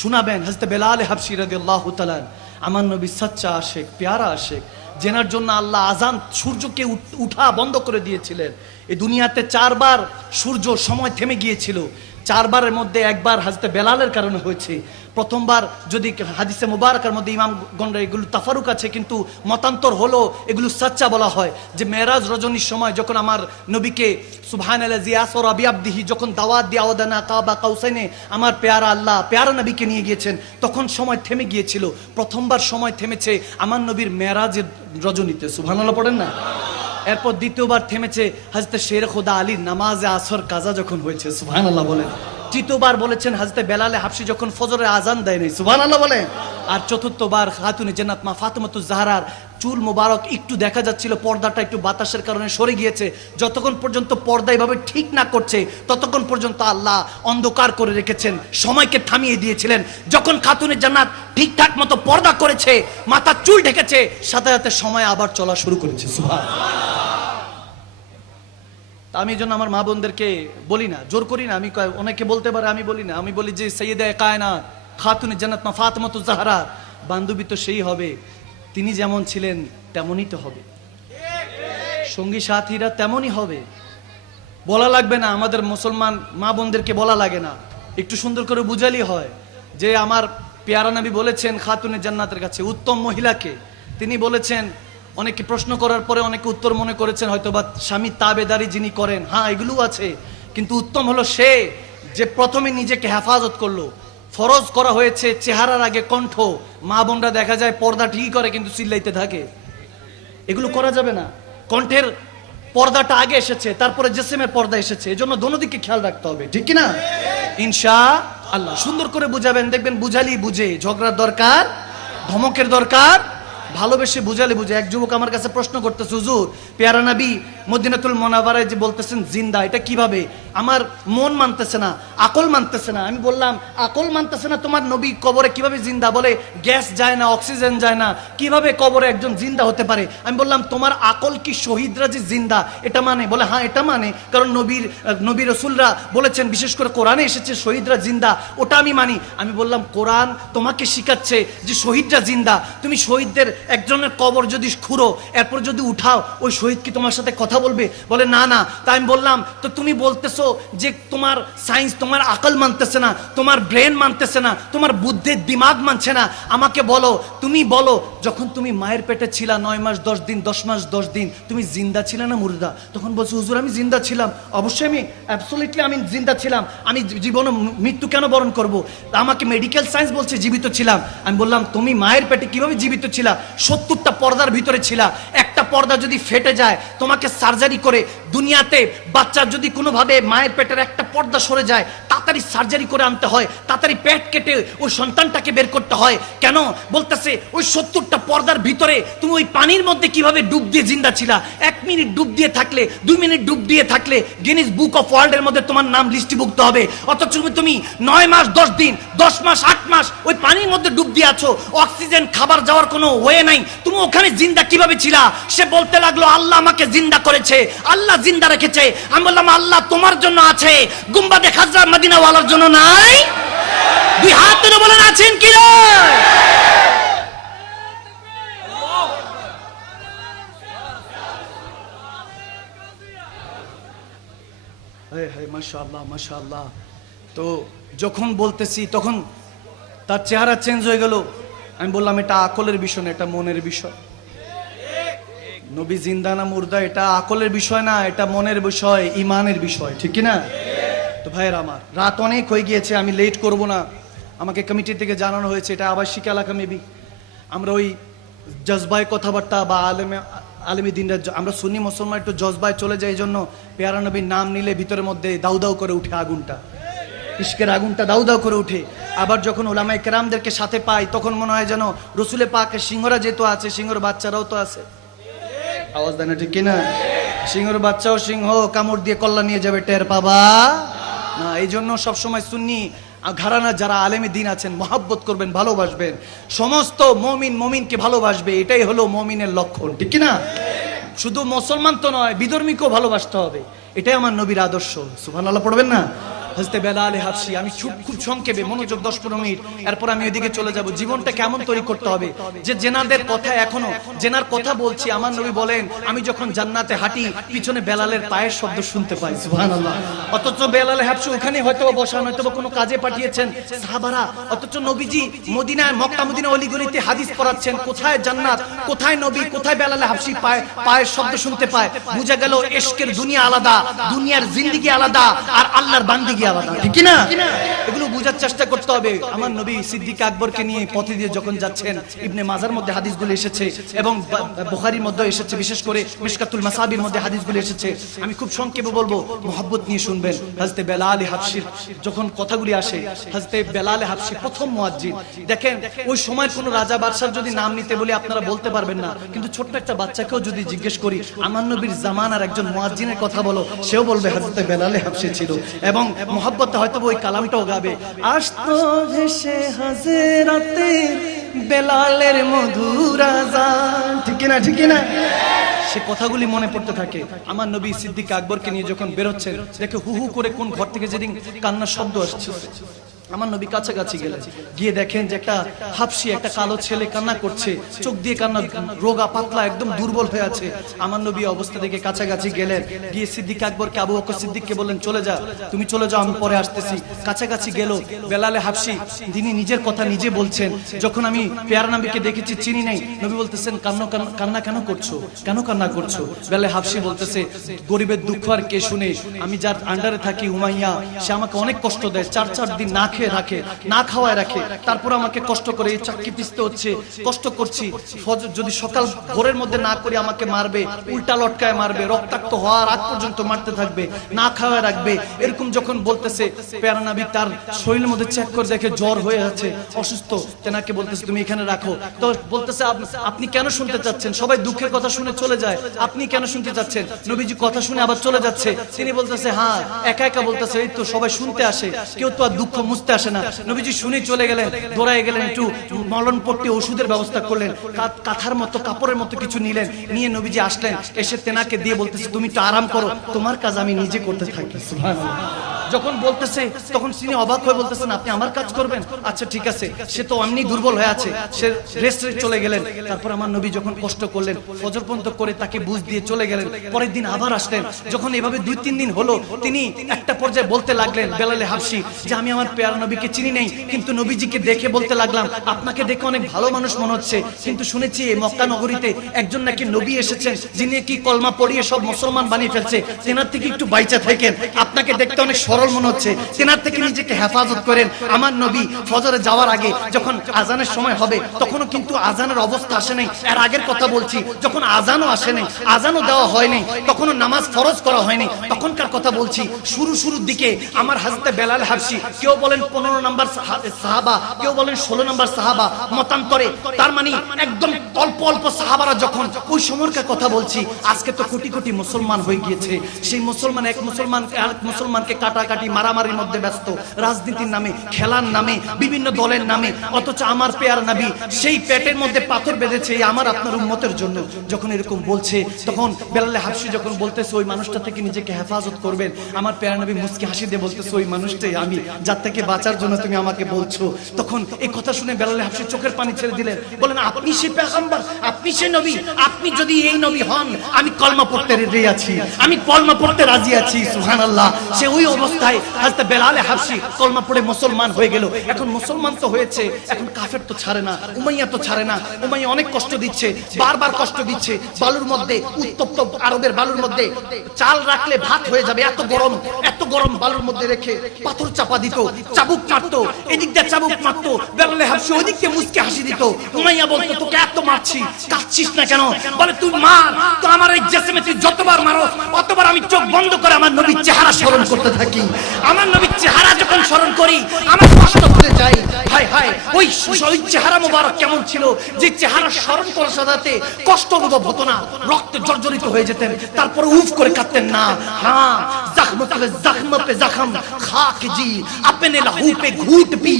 শোনাবেন। হযরত বেলাল হাবশী রাদিয়াল্লাহু তাআলা আমার নবী সাচ্চা আশিক, পেয়ারা আশিক, যেনার জন্য আল্লাহ আজান সূর্যকে উঠা বন্ধ করে দিয়েছিলেন। এই দুনিয়াতে 4 বার সূর্য সময় থেমে গিয়েছিল, 4 বারের মধ্যে একবার হযরত বেলালের কারণে হয়েছে। প্রথমবার যদি হাদিসে মুবারকার মধ্যে ইমামগণরা এগুলো তাফারুক আছে, কিন্তু মতান্তর হলো এগুলো সাচ্চা বলা হয় যে মেরাজ রজনীর সময় যখন আমার নবীকে সুবহানাল্লাযী আসরা বিআবদিহি যখন দাওয়াত দিয়ে আওয়াদানা কাবা কাউসাইনে আমার পেয়ারা আল্লাহ পেয়ারা নবীকে নিয়ে গিয়েছেন, তখন সময় থেমে গিয়েছিল। প্রথমবার সময় থেমেছে আমার নবীর মেরাজের রজনীতে। সুবহানাল্লাহ পড়েন না? এরপর দ্বিতীয়বার থেমেছে হযরত শের খোদা আলীর নামাজে আসর কাজা যখন হয়েছে। সুবহানাল্লাহ বলেন। তৃতীয়বার বলেছেন হযরত বেলাল হাবশী যখন ফজরের আজান দেয় নাই। সুবহানাল্লাহ বলেন। আর চতুর্থবার খাতুনে জান্নাত মা ফাতেমাতুজ জাহরার চুল মোবারক একটু দেখা যাচ্ছিল, পর্দাটা একটু বাতাসের কারণে সরে গিয়েছে। যতক্ষণ পর্যন্ত পর্দা এভাবে ঠিক না করছে ততক্ষণ পর্যন্ত আল্লাহ অন্ধকার করে রেখেছেন, সময়কে থামিয়ে দিয়েছিলেন। যখন খাতুনে জান্নাত ঠিকঠাক মতো পর্দা করেছে, মাথা চুল ঢেকেছে, সাথে সাথে সময় আবার চলা শুরু করেছে। সুবহানাল্লাহ। আমি এই জন্য আমার মা বোনদেরকে বলি না, জোর করি না। আমি অনেকে বলতে পারে, আমি বলি না। আমি বলি যে সাইয়্যিদা কায়নাত খাতুনে জান্নাত মা ফাতেমাতুজ জাহরা বান্ধবী তো সেই হবে, তিনি যেমন ছিলেন তেমনই তো হবে, সঙ্গী সাথীরা তেমনই হবে। বলা লাগবে না, আমাদের মুসলমান মা বোনদেরকে বলা লাগে না, একটু সুন্দর করে বুঝালি হয় যে আমার পেয়ারা নবী বলেছেন খাতুনে জান্নাতের কাছে উত্তম মহিলাকে, তিনি বলেছেন, অনেকে প্রশ্ন করার পরে অনেকে উত্তর মনে করেছেন হয়তোবা স্বামী তাবেদারি যিনি করেন, হ্যাঁ এগুলো আছে, কিন্তু উত্তম হলো সে যে প্রথমে নিজেকে হেফাজত করলো। ফরজ করা হয়েছে চেহারার আগে কণ্ঠ। মা বোনরা দেখা যায় পর্দা ঠিকই করে কিন্তু চিল্লাইতে থাকে, এগুলো করা যাবে না। কণ্ঠের পর্দাটা আগে এসেছে, তারপরে জিসমের পর্দা এসেছে, এজন্য দোনো দিকে খেয়াল রাখতে হবে, ঠিক কি না? ইনশাআল্লাহ সুন্দর করে বুঝাবেন, দেখবেন বুঝালি বুঝে, ঝগড়ার দরকার, ধমকের দরকার, ভালোবেসে বুঝালে বুঝে। এক যুবক আমার কাছে প্রশ্ন করতেছে, হুজুর পেয়ারা নবী মদিনাতুল মুনাওয়ারায় যে বলতেছেন জিন্দা, এটা কিভাবে? আমার মন মানতেছে না, আকল মানতেছে না। আমি বললাম আকল মানতেছে না, তোমার নবী কবরে কিভাবে জিন্দা? বলে গ্যাস যায় না, অক্সিজেন যায় না, কিভাবে কবরে একজন জিন্দা হতে পারে? আমি বললাম তোমার আকল কি শহীদরা যে জিন্দা এটা মানে? বলে হ্যাঁ এটা মানে, কারণ নবী রাসূলরা বলেছেন, বিশেষ করে কোরআনে এসেছে শহীদরা জিন্দা, ওটা আমি মানি। আমি বললাম কোরআন তোমাকে শিখাচ্ছে যে শহীদরা জিন্দা, তুমি শহীদদের একজনের কবর যদি খুঁড়ো এরপর যদি উঠাও, ওই শহীদ কি তোমার সাথে কথা বলবে? বলে না না। তাই আমি বললাম তো তুমি বলতেছো যে তোমার সায়েন্স, তোমার আকল মানতেছে না, তোমার ব্রেন মানতেছে না, তোমার বুদ্ধির দিমাগ মানছে না, আমাকে বলো, তুমি বলো যখন তুমি মায়ের পেটে ছিলা 9 মাস 10 দিন, 10 মাস 10 দিন, তুমি জিন্দা ছিলে না মুর্দা? তখন বলছো হুজুর আমি জিন্দা ছিলাম। অবশ্যই আমি অ্যাবসলিউটলি আমি জিন্দা ছিলাম, আমি জীবনে মৃত্যু কেন বরণ করব? আমাকে মেডিকেল সায়েন্স বলছে জীবিত ছিলাম। আমি বললাম তুমি মায়ের পেটে কিভাবে জীবিত ছিলা? 70টা পর্দার ভিতরে ছিলা, একটা পর্দা যদি ফেটে যায়, তোমাকে সার্জারি করে, দুনিয়াতে বাচ্চার যদি কোনোভাবে মায়ের পেটের একটা পর্দা সরে যায়, তাড়াতাড়ি সার্জারি করে আনতে হয়, তাড়াতাড়ি পেট কেটে ওই সন্তানটাকে বের করতে হয়। কেন? বলতেছে ওই 70টা পর্দার ভিতরে তুমি ওই পানির মধ্যে কিভাবে ডুব দিয়ে জিন্দা ছিলা? 1 মিনিট ডুব দিয়ে থাকলে, 2 মিনিট ডুব দিয়ে থাকলে গিনেস বুক অফ ওয়ার্ল্ডের মধ্যে তোমার নাম লিস্টিভুক্ত হবে। অথচ তুমি 9 মাস 10 দিন, 10 মাস 8 মাস ওই পানির মধ্যে ডুব দিয়ে আছো, অক্সিজেন খাবার যাওয়ার কোনো ওয়ে নাই, তুমি ওখানে জিন্দা কিভাবে ছিলা? সে বলতে লাগলো আল্লাহ আমাকে জিন্দা করেছে, আল্লাহ জিন্দা রেখেছে। আমি বললাম আল্লাহ তোমার জন্য আছে, গুম্বাদে খাজরা মদিনাওয়ালার জন্য নাই? দুই হাত তুলে বলেন আছেন কি না? মাশাআল্লাহ মাশাআল্লাহ। তো যখন বলতেছি তখন তার চেহারা চেঞ্জ হয়ে গেল। আমি বললাম এটা আকলের বিষয় না, এটা মনের বিষয়। নবী জিন্দা না মুর্দা এটা আকলের বিষয় না, এটা মনের বিষয়, ইমানের বিষয়, ঠিক কি না? তো ভাইয়ের আমার, রাত অনেক হয়ে গিয়েছে, আমি লেট করব না। আমাকে কমিটি থেকে জানানো হয়েছে এটা আবাসিক এলাকা, মেবি আমরা ওই জজবায় কথাবার্তা বা আলেমী দিনরা, আমরা সুন্নি মুসলমান একটু জজবায় চলে যাই, এই জন্য পেয়ারা নবীর নাম নিলে ভিতরের মধ্যে দাউ দাউ করে উঠে আগুনটা, ইশকের আগুনটা দাউ দাউ করে উঠে। আবার যখন ওলামায়ে কেরামদেরকে সাথে পাই তখন মনে হয় যেন রসুলে পাকের সিংহরা যেহেতু আছে, সিংহর বাচ্চারাও তো আছে, আওয়াজ দেয় না, ঠিক কিনা? সিংহর বাচ্চাও সিংহ, কামড় দিয়ে কল্লা নিয়ে যাবে, টের পাবা না। এই জন্য সবসময় সুন্নি ঘরানা যারা আলেমে দিন আছেন মহাব্বত করবেন, ভালোবাসবেন, সমস্ত মমিনকে ভালোবাসবে, এটাই হলো মমিনের লক্ষণ, ঠিক কিনা? শুধু মুসলমান তো নয়, বিধর্মীকেও ভালোবাসতে হবে, এটাই আমার নবীর আদর্শ। সুবহানাল্লাহ পড়বেন না? হযরত বেলাল হাবশী, আমি খুব সংক্ষেপে, মনোযোগ 10-15 মিনিট, এরপর আমি ওইদিকে চলে যাব। জীবনটা কেমন তৈরি করতে হবে যে জেনাদের কথা, এখনো জেনার কথা বলছি, আমার নবী বলেন আমি যখন জান্নাতে হাঁটি পিছনে বেলালের পায়ের শব্দ শুনতে পাই। সুবহানাল্লাহ। অথচ বেলাল হাবশী ওখানে হয়তো বসা, হয়তো কোনো কাজে পাঠিয়েছেন সাহাবারা, অথচ নবীজি মদিনায়, মক্কা মদিনা অলিগলিতে হাদিস পড়াচ্ছেন, কোথায় জান্নাত, কোথায় নবী, কোথায় বেলাল হাবশী পায়ের শব্দ শুনতে পায়। বুঝা গেল ইশকের দুনিয়া আলাদা, দুনিয়ার জিন্দেগি আলাদা, আর আল্লাহর বান্দেগি আলাদা, ঠিক কি না? এগুলো বুঝার চেষ্টা করতে হবে। আমার নবী সিদ্দিক আকবরকে নিয়ে পথে দিয়ে যখন যাচ্ছেন, ইবনে মাজার মধ্যে হাদিসগুলো এসেছে এবং বুখারীর মধ্যে এসেছে, বিশেষ করে মিশকাতুল মাসাবির মধ্যে হাদিসগুলো এসেছে। আমি খুব সংক্ষেপে বলবো, মুহাব্বত নিয়ে শুনবেন। হযরত বেলাল হাবশীর যখন কথাগুলি আসে, হযরত বেলাল হাবশী প্রথম মুয়াজ্জিন। দেখেন ওই সময় কোন রাজা বাদশার যদি নাম নিতে বলি আপনারা বলতে পারবেন না, কিন্তু ছোট্ট একটা বাচ্চাকেও যদি জিজ্ঞেস করি আমার নবীর জামানার একজন মুয়াজ্জিনের কথা বলো, সেও বলবে হযরত বেলাল হাবশী ছিল। এবং মোহাব্বতে হয়তো ওই কালামটাও গাবে, আসতো ভেসে হাজরাতে বেলালের মধুর আযান, ঠিক না? ঠিক না? সে কথাগুলি মনে পড়তে থাকে। আমার নবী সিদ্দিক আকবরকে নিয়ে যখন বেরোচ্ছেন, দেখে হু হু করে কোন ঘর থেকে যেদিন কান্নার শব্দ আসছে, আমার নবী কাছাকাছি গেলেন, গিয়ে দেখেন যে একটা হাবশি, একটা কালো ছেলে কান্না করছে, চোখ দিয়ে কান্না, রোগা পাতলা, একদম দুর্বল হয়ে আছে। আমার নবী অবস্থা দেখে কাছাকাছি গেলেন, গিয়ে সিদ্দিক আকবরকে, আবু বকর সিদ্দিককে বললেন, চলে যা, তুমি চলে যাও, আমি পরে আসতেছি। কাছাকাছি গেল বেলালে হাবশি, তিনি নিজের কথা নিজে বলছেন, যখন আমি পেয়ারা নবীকে দেখেছি চিনি নাই। নবী বলতেছেন, কান্না কেন করছো, কেন কান্না করছো? বেলালে হাবশি বলতেছে, গরিবের দুঃখ আর কে শুনে, আমি যার আন্ডারে থাকি উমাইয়া, সে আমাকে অনেক কষ্ট দেয়, 4 দিন না খেয়ে রাখে, না খাওয়ায় রাখে, তারপর আমাকে কষ্ট করে এই চাকরি পিছতে হচ্ছে, কষ্ট করছি, যদি সকাল ভোরের মধ্যে না করি আমাকে মারবে, উল্টা লটকায় মারবে, রক্তাক্ত হওয়ার আগ পর্যন্ত মারতে থাকবে, না খাওয়ায় রাখবে। এরকম যখন বলতেছে, প্যারা নবী তার শরীরের মধ্যে চেক করে দেখে জ্বর হয়ে আছে, অসুস্থ, তেনাকে বলতেছে তুমি এখানে রাখো। তো বলতেছে, আপনি কেন শুনতে চাচ্ছেন? সবাই দুঃখের কথা শুনে চলে যায়, আপনি কেন শুনতে চাচ্ছেন? নবীজি কথা শুনে আবার চলে যাচ্ছে। তিনি বলতেছে, হ্যাঁ, একা একা বলতেছে, এই তো সবাই শুনতে আসে, কেউ তো আর দুঃখ মুছতে আসে না। নবীজি শুনে চলে গেলেন, দৌড়ায় গেলেন, একটু মলনপট্টি ওষুধের ব্যবস্থা করলেন, কাঁথার মতো কাপড়ের মতো কিছু নিলেন, নিয়ে নবীজি আসলেন, এসে তেনাকে দিয়ে বলতেছে, তুমি একটু আরাম করো, তোমার কাজ আমি নিজে করতে থাকি। সুবহানাল্লাহ। যখন বলতেছে তখন তিনি অবাক হয়ে বলতেছেন, আপনি আমার কাজ করবেন? আচ্ছা ঠিক আছে, সে তো এমনি দুর্বল হয়ে আছে, সে রেস্ট চলে গেলেন। তারপর আমার নবী যখন কষ্ট করলেন, ফজর পর্যন্ত করে তাকে বুঝ দিয়ে চলে গেলেন। পরের দিন আবার আসলেন, যখন এভাবে 2-3 দিন হলো, তিনি একটা পর্যায়ে বলতে লাগলেন বেলালে হাবশি যে, আমি আমার পেয়ারা নবীকে চিনি নেই, কিন্তু নবীজিকে দেখে বলতে লাগলাম, আপনাকে দেখে অনেক ভালো মানুষ মনে হচ্ছে, কিন্তু শুনেছি এই মক্কা নগরীতে একজন নাকি নবী এসেছেন, যিনি কি কলমা পড়িয়ে সব মুসলমান বানিয়ে ফেলছে, তেনার থেকে একটু বাইচা থাকেন, আপনাকে দেখতে অনেক সরল মনে হচ্ছে, তেনার থেকে নিজেকে হেফাজত করেন। আমার নবী ফজরে যাওয়ার আগে যখন আজানের সময় হবে, তখনও কিন্তু আজানের অবস্থা আসে নাই, এর আগের কথা বলছি, যখন আজানও আসে নাই, আজানও দেওয়া হয় নাই, তখনও নামাজ ফরজ করা হয়নি, তখনকার কথা বলছি। শুরুর দিকে আমার হযরতে বেলাল হাবশি, কেউ বলেন 15 নম্বর সাহাবা, কেউ বলেন 16 নম্বর সাহাবা, মতান্তরে, তার মানে একদম অল্প অল্প সাহাবারা যখন, ওই সময়কার কথা বলছি। আজকে তো কোটি কোটি মুসলমান হয়ে গিয়েছে, সেই মুসলমান এক মুসলমানকে কাটাকাটি মারামারির মধ্যে ব্যস্ত, রাজনীতির নামে, খেলার নামে, বিভিন্ন দলের নামে, অথচ আমার পেয়ার নবী সেই পেটের মধ্যে পাথর বেঁধেছে আমার আপনার উম্মতের জন্য। যখন এরকম বলছে, তখন বেলালে হাবশি যখন বলতেছে ওই মানুষটা থেকে নিজেকে হেফাজত করবেন, আমার পেয়ার নবী মুস্কি হাসি দিয়ে বলতেছে, ওই মানুষটাই আমি, যার থেকে বাঁচার জন্য তুমি আমাকে বলছো। তখন এই কথা শুনে বেলালে হাবশি চোখের পানি ছেড়ে দিলেন, বলেন, আপনি সেই পেগম্বর, আপনি সেই নবী, আপনি যদি এই নবী হন, আমি কলমা পড়তে রেডি আছি, আমি কলমা পড়তে রাজি আছি। সুবহানাল্লাহ। সে ওই অবস্থায় হযরত বেলালে হাবশি কলমা পড়ে মুসলমান হয়ে গেল। এখন মুসলমান তো হয়েছে, এখন কাফের তো ছাড়ে না, উমাইয়া তো ছাড়ে না, উমাইয়া অনেক কষ্ট দিচ্ছে, বারবার কষ্ট দিচ্ছে। বালুর মধ্যে, উত্তপ্ত আরবের বালুর মধ্যে চাল রাখলে ভাত হয়ে যাবে, এত গরম বালুর মধ্যে রেখে পাথর চাপা দিত, চাবুক মারতো, এদিক দিয়ে চাবুক মারতো, বেলালে হাবশি ওদিক দিয়ে মুস্কি হাসি দিত। উমাইয়া বলতো, তোকে এত মারছি, কাঁদছিস না কেন? বলে, তুই মার, তো আমার এই জিসমে তুই যতবার মারো, অতবার আমি চোখ বন্ধ করে আমার নবীর চেহারা স্মরণ করতে থাকি। আমার নবীর চেহারা যখন স্মরণ করি, আমার কষ্ট করে যাই। হায় হায়, ওই চেহারা মোবারক কেমন ছিল, যে চেহারা স্মরণ করার সাথে কষ্ট অনুভব হতো না, রক্তে জর্জরিত হয়ে যেতেন, তারপরে উফ করে কাঁদতেন না। হ্যাঁ, জখম পে জখম খাক জি, আপনে লহু পে ঘুট পি,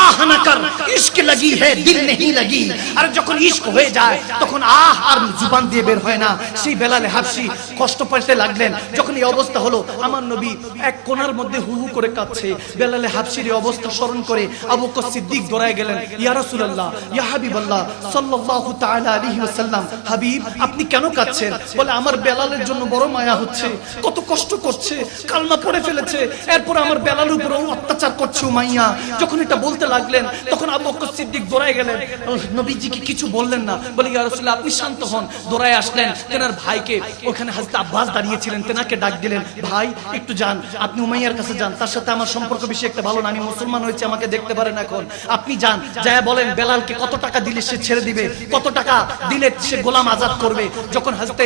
আহ না কর, ইশক লাগি है দিল नहीं लगी। আর যখন ইশক হয়ে যায়, তখন আহ আর জুবান দিয়ে বের হয় না। সেই বেলালে হাবশি কষ্ট পেতে লাগলেন। যখন এই অবস্থা হলো, আমার নবী এক কোণার মধ্যে হু হু করে কাঁদছে। বেলালে হাবশির এই অবস্থা স্মরণ করে আবু বকর সিদ্দিক দৌড়ায় গেলেন, ইয়া রাসূলুল্লাহ, ইয়া হাবিবাল্লাহ সাল্লাল্লাহু তাআলা আলাইহি ওয়াসাল্লাম, হাবিব আপনি কেন কাঁদছেন? বলে, আমার বেলালের জন্য বড় মায়া হচ্ছে, কত কষ্ট করছে, কালমা পড়ে ফেলেছে, এরপর আমার বেলালের উপর অত্যাচার করছে উমাইয়া। যখন এটা বলতে লাগলেন, তখন আবু বকর সিদ্দিক দৌড়ায় গেলেন, নবীজি কি কিছু বললেন না? বলে, ইয়া রাসূলুল্লাহ আপনি শান্ত হন। দৌড়ায় আসলেন, তেনার ভাইকে, ওখানে হযরত আব্বাস দাঁড়িয়েছিলেন, তেনাকে ডাক দিলেন, ভাই একটু যান, আপনি উমাইয়ার কাছে যান, তার সাথে আমার সম্পর্ক বেশি একটা ভালো না, আমি মুসলমান হয়েছি, আমাকে দেখতে পারেন এখন, আপনি যান, যায় বলেন বেলালকে কত টাকা দিলে সে ছেড়ে দিবে, কত টাকা দিলে সে গোলাম আজাদ করবে। যখন হযরত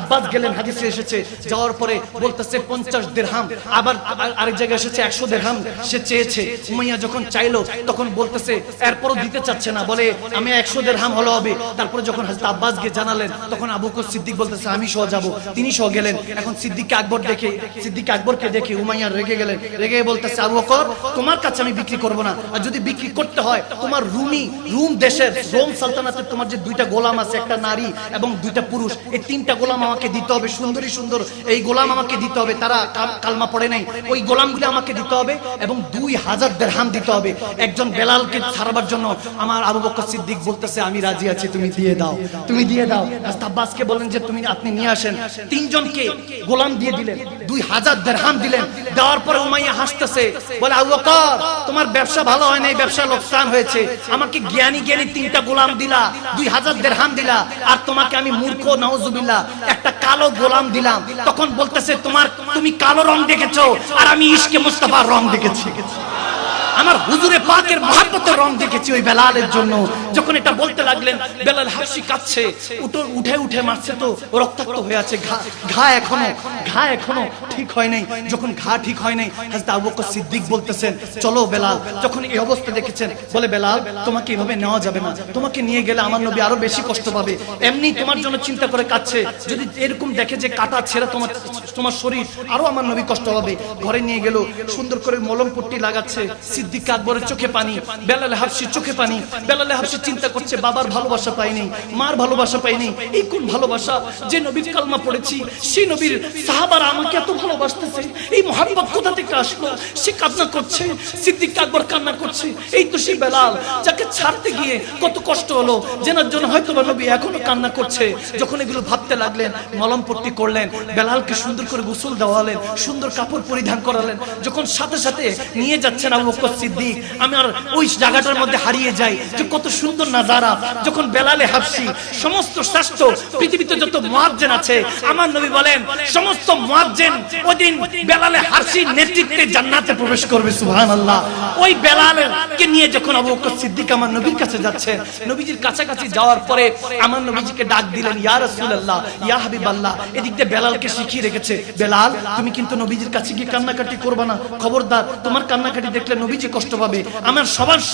আব্বাস গেলেন, হাদিসে এসেছে, যাওয়ার পরে বলতেছে 50 দিরহাম, আবার আরেক জায়গায় এসেছে 100 দিরহাম সে চেয়েছে। উমাইয়া যখন চাইলো, তখন বলতেছে, এরপরও দিতে চাচ্ছে না, বলে আমি 100 দিরহাম হলো হবে। তারপরে যখন হযরত আব্বাস কে জানালেন, তখন আবু বকর সিদ্দিক বলতেছে, আমি সহ যাব, তিনি সহ গেলেন। এখন সিদ্দিক আকবরকে দেখে উমাইয়া রেগে গেলেন, রেগে বলতেছে, আবু বকর তোমার কাছে আমি বিক্রি করব না, আর যদি বিক্রি করতে হয়, তোমার রোম দেশের, রোম সালতানাতের তোমার যে 2টা গোলাম আছে, একটা নারী এবং 2টা পুরুষ, এই 3টা গোলাম আমাকে দিতে হবে, সুন্দরী সুন্দর এই গোলাম আমাকে দিতে হবে। হবে, তারা কালমা পড়ে নাই, ওই গোলামগুলো আমাকে দিতে হবে এবং 2000 দিরহাম দিতে হবে একজন বেলালকে ছাড়াবার জন্য। আমার আবু বকর সিদ্দিক বলতেছে আমি রাজি আছি, তুমি দিয়ে দাও, তুমি দিয়ে দাও। হযরত আব্বাসকে বলেন যে আপনি নিয়ে আসেন। তিনজনকে গোলাম দিয়ে দিলেন, 2000 দিরহাম দিলেন। দেওয়ার পরে উমাইয়া হাসতেছে, বলে আবু বকর তোমার ব্যবসা ভালো হয় নাই, ব্যবসা লোকসান হয়েছে, আমাকে জ্ঞানী জ্ঞানী 3টা গোলাম দিলা, 2000 দিরহাম দিলা, আর তোমাকে আমি মূর্খ নাউজুবিল্লাহ একটা কালো গোলাম দিলাম। তখন বলতেছে তুমি কালো রং দেখেছো আর আমি ইশকে মুস্তাফার রং দেখেছি, আমার হুজুরে পাকের মহব্বতের রং দেখেছি ওই বেলালের জন্য। যখন এটা বলতে লাগলেন, বেলাল হাবশি কাঁদছে, উঠে উঠে মারছে, তো রক্তাক্ত হয়ে আছে, ঘা এখনো ঠিক হয় নাই। যখন ঘা ঠিক হয় নাই, হযরত আবু বকর সিদ্দিক বলতেছেন চলো বেলাল। যখন এই অবস্থা দেখেছেন, বলে বেলাল তোমাকে এভাবে নেওয়া যাবে না, তোমাকে নিয়ে গেলে আমার নবী আরো বেশি কষ্ট পাবে, এমনি তোমার জন্য চিন্তা করে কাঁদছে, যদি এরকম দেখে যে কাটা ছেড়ে তোমার শরীর, আরো আমার নবী কষ্ট পাবে। ঘরে নিয়ে গেল, সুন্দর করে মলম পট্টি লাগাচ্ছে। সিদ্দিক আকবরের চোখে পানি, বেলাল হাবশির চোখে পানি। বেলাল হাবশি চিন্তা করছে বাবার ভালোবাসা পাইনি, মার ভালোবাসা পাইনি, এই কোন ভালোবাসা? যে নবীর কালমা পড়েছি, সেই নবীর সাহাবারা আমাকে এত ভালোবাসতেছে, এই মহব্বত কোথা থেকে আসলো? সে কান্না করছে, সিদ্দিক আকবর কান্না করছে। এই তো সেই বেলাল যাকে ছাড়তে গিয়ে কত কষ্ট হলো, যেনার জন্য হয়তো বা নবী এখনো কান্না করছে। যখন এগুলো ভাবতে লাগলেন, মলম পট্টি করলেন, বেলালকে সুন্দর করে গোসল দেওয়ালেন, সুন্দর কাপড় পরিধান করালেন। যখন সাথে সাথে নিয়ে যাচ্ছেন আবু বকর সিদ্দিক, আমি আর ওই জায়গাটার মধ্যে হারিয়ে যাই যে কত সুন্দর নাজারা। যখন বেলালে হাবশি, সমস্ত শ্রেষ্ঠ পৃথিবীতে যত মুয়াজ্জিন আছে, আমার নবী বলেন সমস্ত মুয়াজ্জিন ওদিন বেলালে হাবশির নেতৃত্বে জান্নাতে প্রবেশ করবে, সুবহানাল্লাহ। ওই বেলালকে নিয়ে যখন আবু বকর সিদ্দিক আমার নবীর কাছে যাচ্ছে, নবীজির কাছাকাছি যাওয়ার পরে আমার নবীজিকে ডাক দিলেন, ইয়া রাসূলুল্লাহ, ইয়া হাবিবাল্লাহ। এদিক দিয়ে বেলালকে শিখিয়ে রেখেছে, বেলাল তুমি কিন্তু নবীজির কাছে গিয়ে কান্নাকাটি করবা না, খবরদার, তোমার কান্নাকাটি দেখলে নবীজি কষ্ট পাবে। আমার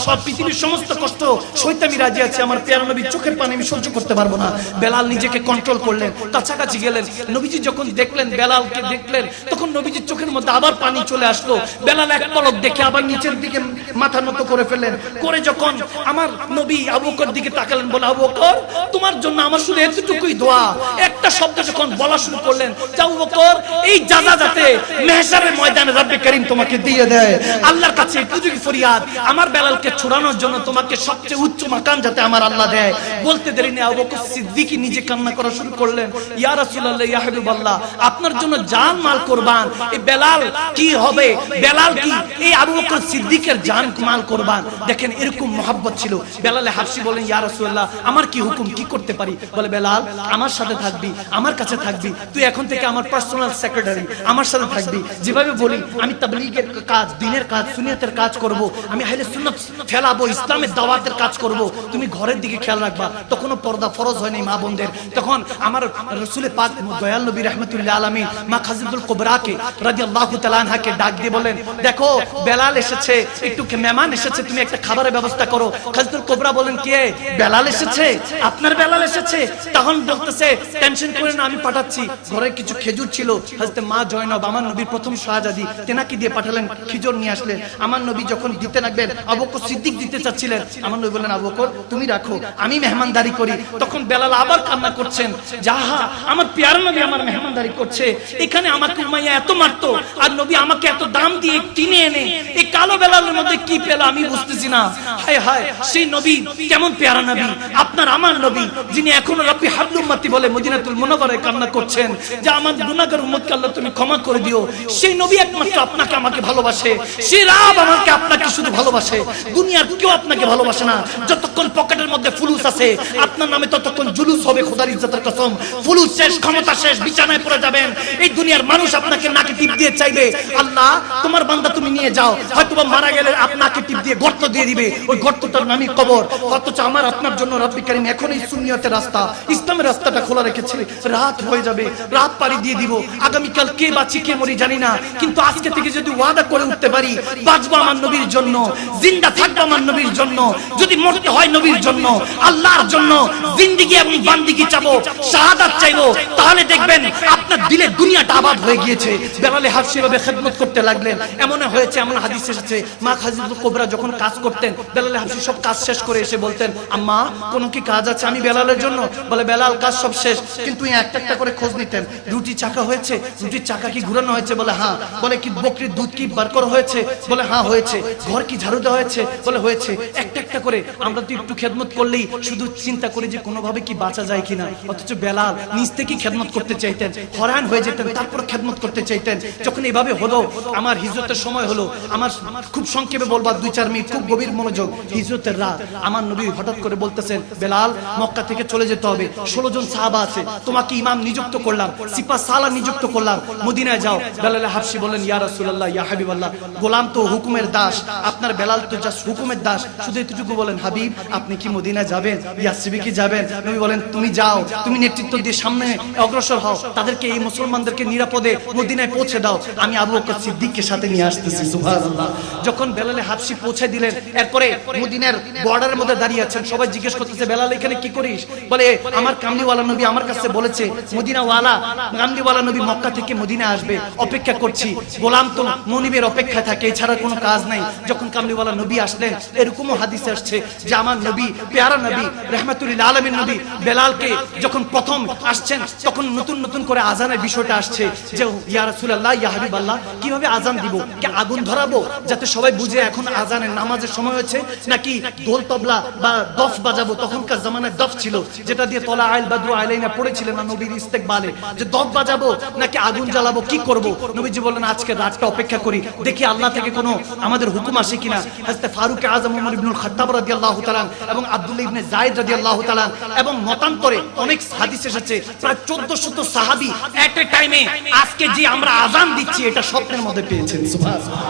সব পৃথিবীর সমস্ত কষ্ট সইতে আমি রাজি আছি, আমার প্যারা নবীর চোখের পানি আমি সহ্য করতে পারবো না। বেলাল নিজেকে কন্ট্রোল করলেন, কাছাকাছি গেলেন। নবীজি যখন দেখলেন, বেলালকে দেখলেন, তখন নবীজির চোখের মধ্যে আবার পানি চলে আসলো। বেলাল এক পলক দেখে আবার নিচের দিকে মাথা নত করে ফেললেন। করে যখন আমার নবী আবু বকর দিকে তাকালেন, বলে আবু বকর তোমার জন্য আমার শুধু এতটুকুই দোয়া। একটা শব্দ যখন বলা শুরু করলেন, আবু বকর এই জাযা যাতে মেহশারের ময়দানে রব্বে করিম তোমাকে দিয়ে দেয়, আল্লাহর কাছে পুজোকি ফরিয়াদ, আমার বেলালকে ছুড়ানোর জন্য তোমাকে সবচেয়ে উচ্চ মাকাম যাতে আমার আল্লাহ দেয়। বলতে দেরি নেই, আবু বকর সিদ্দিক নিজে কান্না করা শুরু করলেন, ইয়া রাসূলুল্লাহ, ইয়া হাবিবাল্লাহ, আপনার জন্য জান মাল কুরবান। এই বেলাল কি হবে? বেলাল কি এই আবু বকর সিদ্দিকের জান মাল কুরবান? দেখেন এরকম মহব্বত ছিল। বেলালে হাবশি বলেন, ইয়া রাসূলুল্লাহ, আমার কি হুকুম, কি করতে পারি? বলে বেলাল আমার সাথে থাকবি, আমার কাছে থাকবি, তুই এখন থেকে আমার পার্সোনাল সেক্রেটারি, আমার সাথে থাকবি। যেভাবে বলি আমি তাবলীগের কাজ, দ্বীনের কাজ, সুন্নিয়তের কাজ করব, আমি আহলে সুন্নাত ফেলাবো, ইসলামের দাওয়াতের কাজ করব, তুমি ঘরের দিকে খেয়াল রাখবা। তখনও পর্দা ফরজ হয়নি মা বোনদের। তখন আমার রাসূল পাক দয়াল নবী রাহমাতুল্লাহ আলামিন মা খাদিজাতুল কুবরাকে রাদিয়াল্লাহু তাআলা আনহাকে ডাক দিয়ে বলেন, দেখো বেলাল এসেছে, একটু মেহমান এসেছে, তুমি একটা খাবারের ব্যবস্থা করো। খাদিজাতুল কুবরা বলেন, কে? বেলাল এসেছে, আপনার বেলাল এসেছে? তখন বলতেছে, টেনশন করেন না, আমি পাঠাচ্ছি। ঘরে কিছু খেজুর ছিল, হযরত মা জয়নব আমার নবীর প্রথম শাহজাদি, তেনাকে দিয়ে পাঠালেন, খেজুর নিয়ে আসলেন। আমার নবী যখন দিতে লাগলেন, আবু বকর সিদ্দিক দিতে চাচ্ছিলেন, আমার নবী বললেন, আবু বকর তুমি রাখো, আমি মেহমানদারি করি। তখন বেলাল আবার কান্না করছেন, যাহা আমার প্যারা নবী আমার মেহমানদারি করছে, এখানে আমাকে উমাইয়া এত মারতো, আর নবী আমাকে এত দাম দিয়ে কিনে এনে এই কালো বেলালের মধ্যে কি পেল আমি বুঝতেছি না। হায় হায়, সেই নবী কেমন প্যারা নবী, আপনার আমার নবী, যিনি এখনো রব্বি হাবলুম উম্মতি বলে মদিনাতুল মুনাওয়ারায় কান্না করছেন যে আমার গুনাহগার উম্মতকে আল্লাহ তুমি ক্ষমা করে দিও। সেই নবী একমাত্র আপনাকে আমাকে ভালোবাসে, সেই রাব আমাকে আপনাকে শুধু ভালোবাসে, দুনিয়ার কেউ আপনাকে ভালোবাসে না। যতক্ষণ পকেটের মধ্যে ফুলুস আছে আপনার নামে ততক্ষণ জুলুস হবে, খোদার ইজ্জতের কসম। ফুলুস শেষ, ক্ষমতা শেষ, বিছানায় পড়ে যাবেন। এই দুনিয়ার মানুষ আপনাকে নাকে টিপ দিয়ে চাইবে, আল্লাহ তোমার বান্দা তুমি নিয়ে যাও, হয়তোবা মারা গেলে আপনাকে টিপ দিয়ে গর্ত দিয়ে দিবে, ওই গর্তটার নামই কবর। অথচ আমার আপনার জন্য রব্বি কারীম এখন এই সুন্নিয়তের রাস্তা, ইসলামের রাস্তাটা খোলা রেখেছে। রাত হয়ে যাবে, রাত পাড়ি দিয়ে দিব, আগামীকাল কে বাঁচি কে মরি জানি না, কিন্তু আজকে থেকে যদি ওয়াদা করে উঠতে পারি বাঁচবো আমার নবীর জন্য, জিন্দা থাকবো আমার নবীর জন্য, যদি মরতে হয় নবীর জন্য, আল্লাহর জন্য জিন্দেগি এবং বান্দিগি চাবো, শাহাদাত চাইবো, তাহলে দেখবেন আপনার দিলে দুনিয়াটা আবাদ হয়ে গিয়েছে। বেলালে হাবশী ভাবে খেদমত করতে লাগলেন। এমন হয়েছে, এমন হাদিস এসেছে, মা খাদিজাতুল কুবরা যখন কাজ করতেন, বেলালে হাবশী সব কাজ শেষ করে এসে বলতেন, আম্মা কোনো কি কাজ আছে আমি বেলালের জন্য? বলে বেলাল কাজ সব শেষ, কিন্তু একটা একটা করে খোঁজ নিতেন, রুটি চাকা হয়েছে, রুটির চাকা কি ঘুরানো হয়েছে? বলে হ্যাঁ। বলে কি বকরির দুধ কি বার করা হয়েছে? বলে হ্যাঁ হয়েছে। ঘর কি ঝাড়ু দেওয়া হয়েছে? বলে হয়েছে। একটা একটা করে আমরা তো একটু খেদমত করলেই শুধু চিন্তা করি যে কোনোভাবে কি বাঁচা যায় কিনা, অথচ বেলাল নিজ থেকে খেদমত করতে চাইতেন, হয়রান হয়ে যেতেন, তারপর খেদমত করতে চাইতেন। যখন এইভাবে হলো, আমার হিজরতের সময় হলো, আমার খুব সংক্ষেপে বলবা 2-4 মিনিট, খুব গভীর মনোযোগ। হিজরতের রাত, আমার নবী হঠাৎ করে বলতেছেন, বেলাল মক্কা থেকে চলে যেতে হবে, 16 জন সাহাবা আছে, তোমাকে ইমাম নিযুক্ত করলাম, সিপাহ সালার নিযুক্ত করলাম, মদিনায় যাও। বেলাল হাবশী বলেন, ইয়া রাসূলুল্লাহ, ইয়া হাবিবাল্লাহ, গোলাম তো হুকুমের দাস, আপনার বেলাল তো জাস্ট হুকুমের দাস, শুধু এতটুকু বলেন, হাবিব আপনি কি মদিনায় যাবেন, ইয়াসরিবে কি যাবেন? নবী বলেন, তুমি যাও, তুমি নেতৃত্ব দিয়ে সামনে অগ্রসর হও, তাদেরকে এই মুসলমানদেরকে নিরাপদে মদিনায় পৌঁছে দাও, আমি আবু বকর সিদ্দিককে সাথে নিয়ে আসতেছি। সুবহানাল্লাহ। যখন বেলালে হাবশী পৌঁছে দিলেন, এরপরে মদিনার বর্ডারের মধ্যে দাঁড়িয়ে আছেন, সবাই জিজ্ঞেস করতেছে, বেলাল এখানে কি করিস? বলে আমার কামলিওয়ালা নবী আমার কাছে বলেছে, মদিনাওয়ালা কামলিওয়ালা নবী মক্কা থেকে মদিনা আসবে, অপেক্ষা করছি। গোলাম তো মনিবের অপেক্ষায় থাকে, এছাড়া কোনো কাজ নাই। যখন কামলিওয়ালা নবী আসলেন, এরকমও হাদিসে আসছে যে আমার নবী, পেয়ারা নবী, রাহমাতুল লিল আলামিন নবী বেলালকে যখন প্রথম আসছেন, তখন নতুন নতুন করে আজানের বিষয়টা আসছে যে ইয়া রাসূলুল্লাহ, ইয়া হাবিবাল্লাহ, কিভাবে আজান দিব? কি আগুন ধরাবো যাতে সবাই বুঝে এখন আজানের নামাজের সময় হয়েছে, নাকি দোল তবলা বা দফ বাজাবো? তখনকার জামানায় দফ ছিল, যেটা দিয়ে তলা আইল বাদরু আলাইনা পড়েছিলেন না নবীর ইস্তেকবালে, যে দফ বাজাবো নাকি আগুন জ্বালাবো, কি করব? নবীজি বললেন, আজকে রাতটা অপেক্ষা করি, দেখি আল্লাহ থেকে কোনো আমাদের হুকুম আসে কিনা। হযরত ফারুক আযম ওমর ইবনুল খাত্তাব রাদিয়াল্লাহু তাআলা এবং আব্দুল্লাহ ইবনে যায়েদ রাদিয়াল্লাহু তাআলা এবং মতান্তরে অনেক হাদিস এসেছে, প্রায় 1400 সাহাবী এট এ টাইমে আজকে যে আমরা আযান দিচ্ছি এটা স্বপ্নের মধ্যে পেয়েছেন। সুবহানাল্লাহ।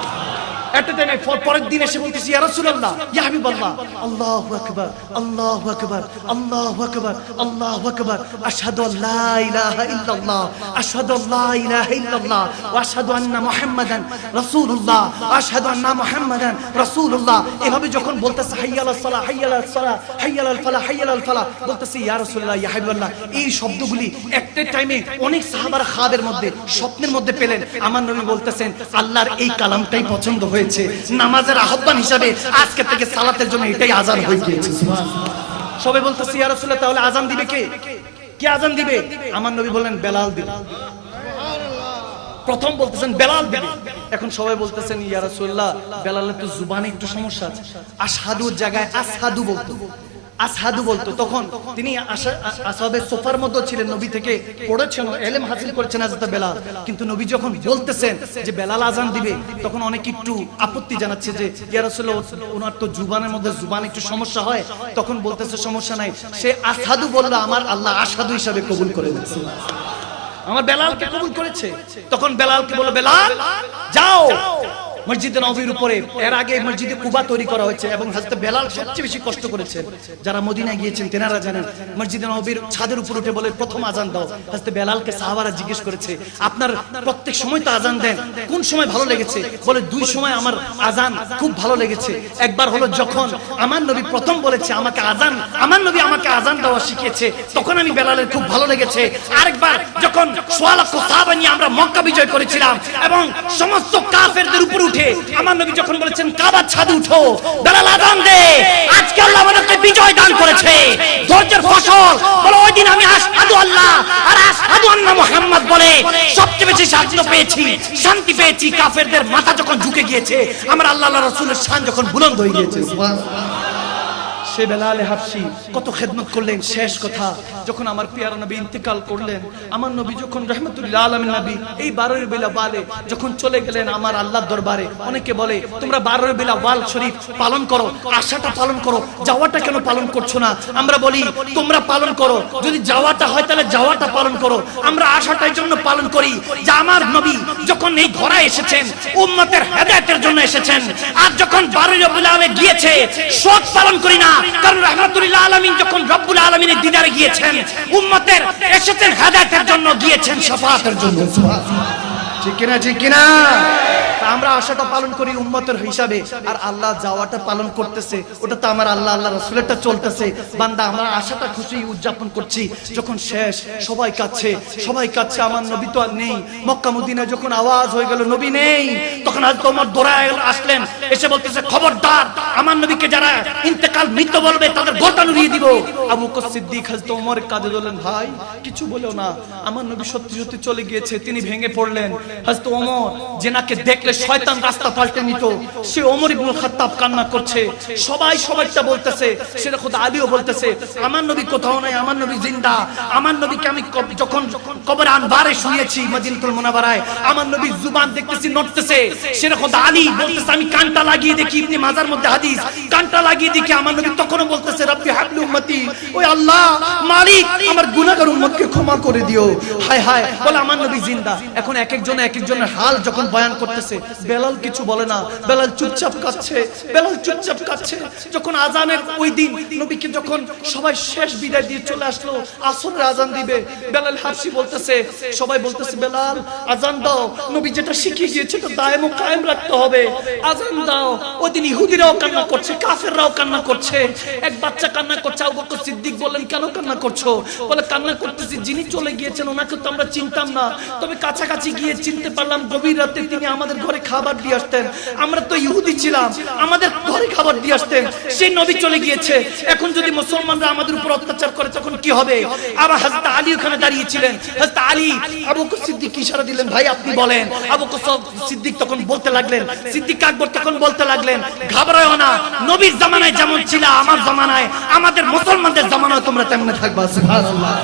পরের দিন এসে বলতেছি, ইয়া রাসূলুল্লাহ, ইয়া হাবিবাল্লাহ, আল্লাহু আকবার, আল্লাহু আকবার, আল্লাহু আকবার, আল্লাহু আকবার, আশহাদু আল্লা ইলাহা ইল্লাল্লাহ, আশহাদু আল্লা ইলাহা ইল্লাল্লাহ, ওয়া আশহাদু আন্না মুহাম্মাদান রাসূলুল্লাহ, আশহাদু আন্না মুহাম্মাদান রাসূলুল্লাহ। এভাবে যখন বলতেছে, হাইয়া আলাস সালাহ, হাইয়া আলাস সালাহ, হাইয়া আলাল ফালাহ, হাইয়া আলাল ফালাহ, বলতেছি, ইয়া রাসূলুল্লাহ, ইয়া হাবিবাল্লাহ, এই শব্দগুলি একটা টাইমে অনেক সাহাবারা খাদের মধ্যে, স্বপ্নের মধ্যে পেলেন। আমার নবী বলতেছেন, আল্লাহর এই কালামটাই পছন্দ হয়েছে, নামাজের আহ্বান হিসাবে আজকে থেকে সালাতের জন্য এটাই আযান হয়ে গিয়েছে। সুবহানাল্লাহ। সবাই বলতেছে, ইয়া রাসূলুল্লাহ, তাহলে আযান দিবে কে? কে আযান দিবে? আমার নবী বললেন, বেলাল দিবে। প্রথম বলতেছেন বেলাল দিবে। এখন সবাই বলতেছেন, ইয়া রাসূলুল্লাহ, বেলালের তো জুবানে একটু সমস্যা আছে, আশহাদুর জায়গায় আসহাদু বলতো, আসহাদু বলতো। তখন তিনি আসহাবে সোফার মধ্যে ছিলেন, নবী থেকে পড়েছেন, ইলম হাসিল করেছেন হযরত বেলাল। কিন্তু নবী যখন বলতেছেন যে বেলাল আযান দিবে, তখন অনেক একটু আপত্তি জানাচ্ছে যে ইয়া রাসূলুল্লাহ, ওনার তো জুবানের মধ্যে জুবান একটু সমস্যা হয়। তখন বলতেছে, সমস্যা নাই, সে আসহাদু বলল, আমার আল্লাহ আশহাদু হিসাবে কবুল করে নিয়েছে, আমার বেলালকে কবুল করেছে। তখন বেলালকে বলল, বেলাল যাও মসজিদে নববীর উপরে। এর আগে মসজিদে কুবা তৈরি করা হয়েছে এবং হযরত বেলাল সবচেয়ে বেশি কষ্ট করেছেন। যারা মদিনায় গিয়েছেন তেনারা জানেন, মসজিদে নববীর ছাদের উপর উঠে বলে, প্রথম আযান দাও। হযরত বেলালকে সাহাবারা জিজ্ঞেস করেছে, আপনার প্রত্যেক সময় তো আযান দেন, কোন সময় ভালো লেগেছে? বলে, দুই সময় আমার আযান খুব ভালো লেগেছে। একবার হলো যখন আমার নবী প্রথম বলেছে আমাকে আযান, আমার নবী আমাকে আযান দেওয়া শিখিয়েছে, তখন আমি বেলালের খুব ভালো লেগেছে। আরেকবার যখন সোয়া লক্ষ সাহাবা নিয়ে আমরা মক্কা বিজয় করেছিলাম এবং সমস্ত কাফেরদের উপর উঠে আমার নবী যখন বলেছেন, কাবার ছাদে উঠো, বেলাল আযান দে, আজকে আল্লাহ আমাদেরকে বিজয় দান করেছে, ধৈর্যের ফসল। বলে, ওই দিন আমি আশহাদু আল্লাহ আর আশহাদু আন্না মুহাম্মদ বলে সবচেয়ে বেশি শান্তি পেয়েছি, শান্তি পেয়েছি। কাফেরদের মাথা যখন ঝুঁকে গিয়েছে, আমার আল্লাহ রাসূলের শান যখন বুলন্দ হয়ে গিয়েছে। সুবহানাল্লাহ। সে বেলাল হাবশী কত খেদমত করলেন। শেষ কথা, যখন আমার পিয়ারা নবী ইন্তেকাল করলেন, আমার নবী যখন রাহমাতুল লিল আলামিন নবী এই 12 রবিউল আউয়ালে যখন চলে গেলেন আমার আল্লাহর দরবারে, অনেকে বলে তোমরা 12 রবিউল আউয়াল শরীফ পালন করো, আশাটা পালন করো, যাওয়াটা কেন পালন করছো না? আমরা বলি তোমরা পালন করো, যদি যাওয়াটা হয় তাহলে যাওয়াটা পালন করো। আমরা আশাটার জন্য পালন করি যে আমার নবী যখন এই ঘোড়ায় এসেছেন উম্মতের হেদায়েতের জন্য এসেছেন, আর যখন 12 রবিউল আউয়ালে গিয়েছে শোক পালন করি না, কারণ রাহমাতুল লিল আলামিন যখন রব্বুল আলামিনের দিদারে গিয়েছেন উম্মতের এসেছেন হেদায়েতের জন্য, গিয়েছেন শাফাআতের জন্য। সুবহানাল্লাহ। ঠিক কিনা? ঠিক কিনা? আমরা আশাটা পালন করি উম্মতের হিসাবে, আর আল্লাহ যাওয়াটা পালন করতেছে, ওটা তো আমার আল্লাহ আল্লাহ রাসূলেরটা চলতেছে। বান্দা আমরা আশাটা খুশি উদযাপন করছি, যখন শেষ সবাই কাচ্ছে, সবাই কাচ্ছে, আমার নবী তো আর নেই। মক্কা মদিনায় যখন আওয়াজ হয়ে গেল নবী নেই, তখন হযরত ওমর দৌড়ায় আসলেন, এসে বলতেছে খবরদার, আমার নবীকে যারা ইন্তেকাল মৃত বলবে তাদের গোটা উড়িয়ে দিব। আবু বকর সিদ্দিক হযরত ওমর কাঁদে বললেন, ভাই কিছু বলো না, আমার নবী সত্যি সত্যি চলে গিয়েছে। তিনি ভেঙে পড়লেন। হযরত ওমর যেনাকে দেখলে শয়তান রাস্তা পাল্টে নিত, সে ওমর ইবনে খাত্তাব কান্না করছে। সবাই সবাইটা বলতেছে, সেটা খোদ আলীও বলতেছে, আমার নবী কোথাও নাই, আমার নবী জিন্দা। আমার নবীকে আমি যখন কবরে আনবারে শুনিয়েছি মদিনাতুল মুনাওয়ারায়, আমার নবীর জুবান দেখতেছি নড়তেছে। সেটা খোদ আলী বলতেছে, আমি কানটা লাগিয়ে দেখি, ইবনে মাজার মধ্যে হাদিস, কানটা লাগিয়ে দেখি আমার নবী তখনও বলতেছে, রব্বি হাবলি উম্মতি, ওই আল্লাহ মালিক আমার গুনাহগার উম্মতকে ক্ষমা করে দিও। হায় হায়, বলে আমার নবী জিন্দা। এখন এক একজনের হাল যখন বয়ান করতেছে, বেলাল কিছু বলে না, বেলাল চুপচাপ কাঁদছে, বেলাল চুপচাপ কাঁদছে। যখন আজানের ওই দিন নবীকে যখন সবাই শেষ বিদায় দিয়ে চলে আসলো, আসরের আজান দিবে, বেলাল হাবশি বলতেছে, সবাই বলতেছে বেলাল আজান দাও, নবী যেটা শিখিয়ে গিয়েছে তো দায়েম ও কায়েম রাখতে হবে, আজান দাও। ওই দিন ইহুদিরাও কান্না করছে, কাফেররাও কান্না করছে, এক বাচ্চা কান্না করছে। আবু বকর সিদ্দিক বললেন, কেন কান্না করছো? বলে কান্না করতেছি, যিনি চলে গিয়েছেন ওনাকে তো আমরা চিনতাম না, তবে কাছাকাছি গিয়ে চিনতে পারলাম, গভীর রাতে তিনি আমাদের ঘরে খাবার দিয়ে আসতেন, আমরা তো ইহুদি ছিলাম, আমাদের ঘরে খাবার দিয়ে আসতেন, সেই নবী চলে গিয়েছে, এখন যদি মুসলমানরা আমাদের উপর অত্যাচার করে তখন কি হবে? আবার হযরত আলী ওখানে দাঁড়িয়েছিলেন, হযরত আলী আবু বকর সিদ্দিক ইশারা দিলেন, ভাই আপনি বলেন। আবু বকর সিদ্দিক তখন বলতে লাগলেন, সিদ্দিক আকবর তখন বলতে লাগলেন, ঘাবড়ায়ো না, নবীর জামানায় যেমন ছিল আমার জামানায়, আমাদের মুসলমানদের জামানায় তোমরা তেমন থাকবা। সুবহানাল্লাহ।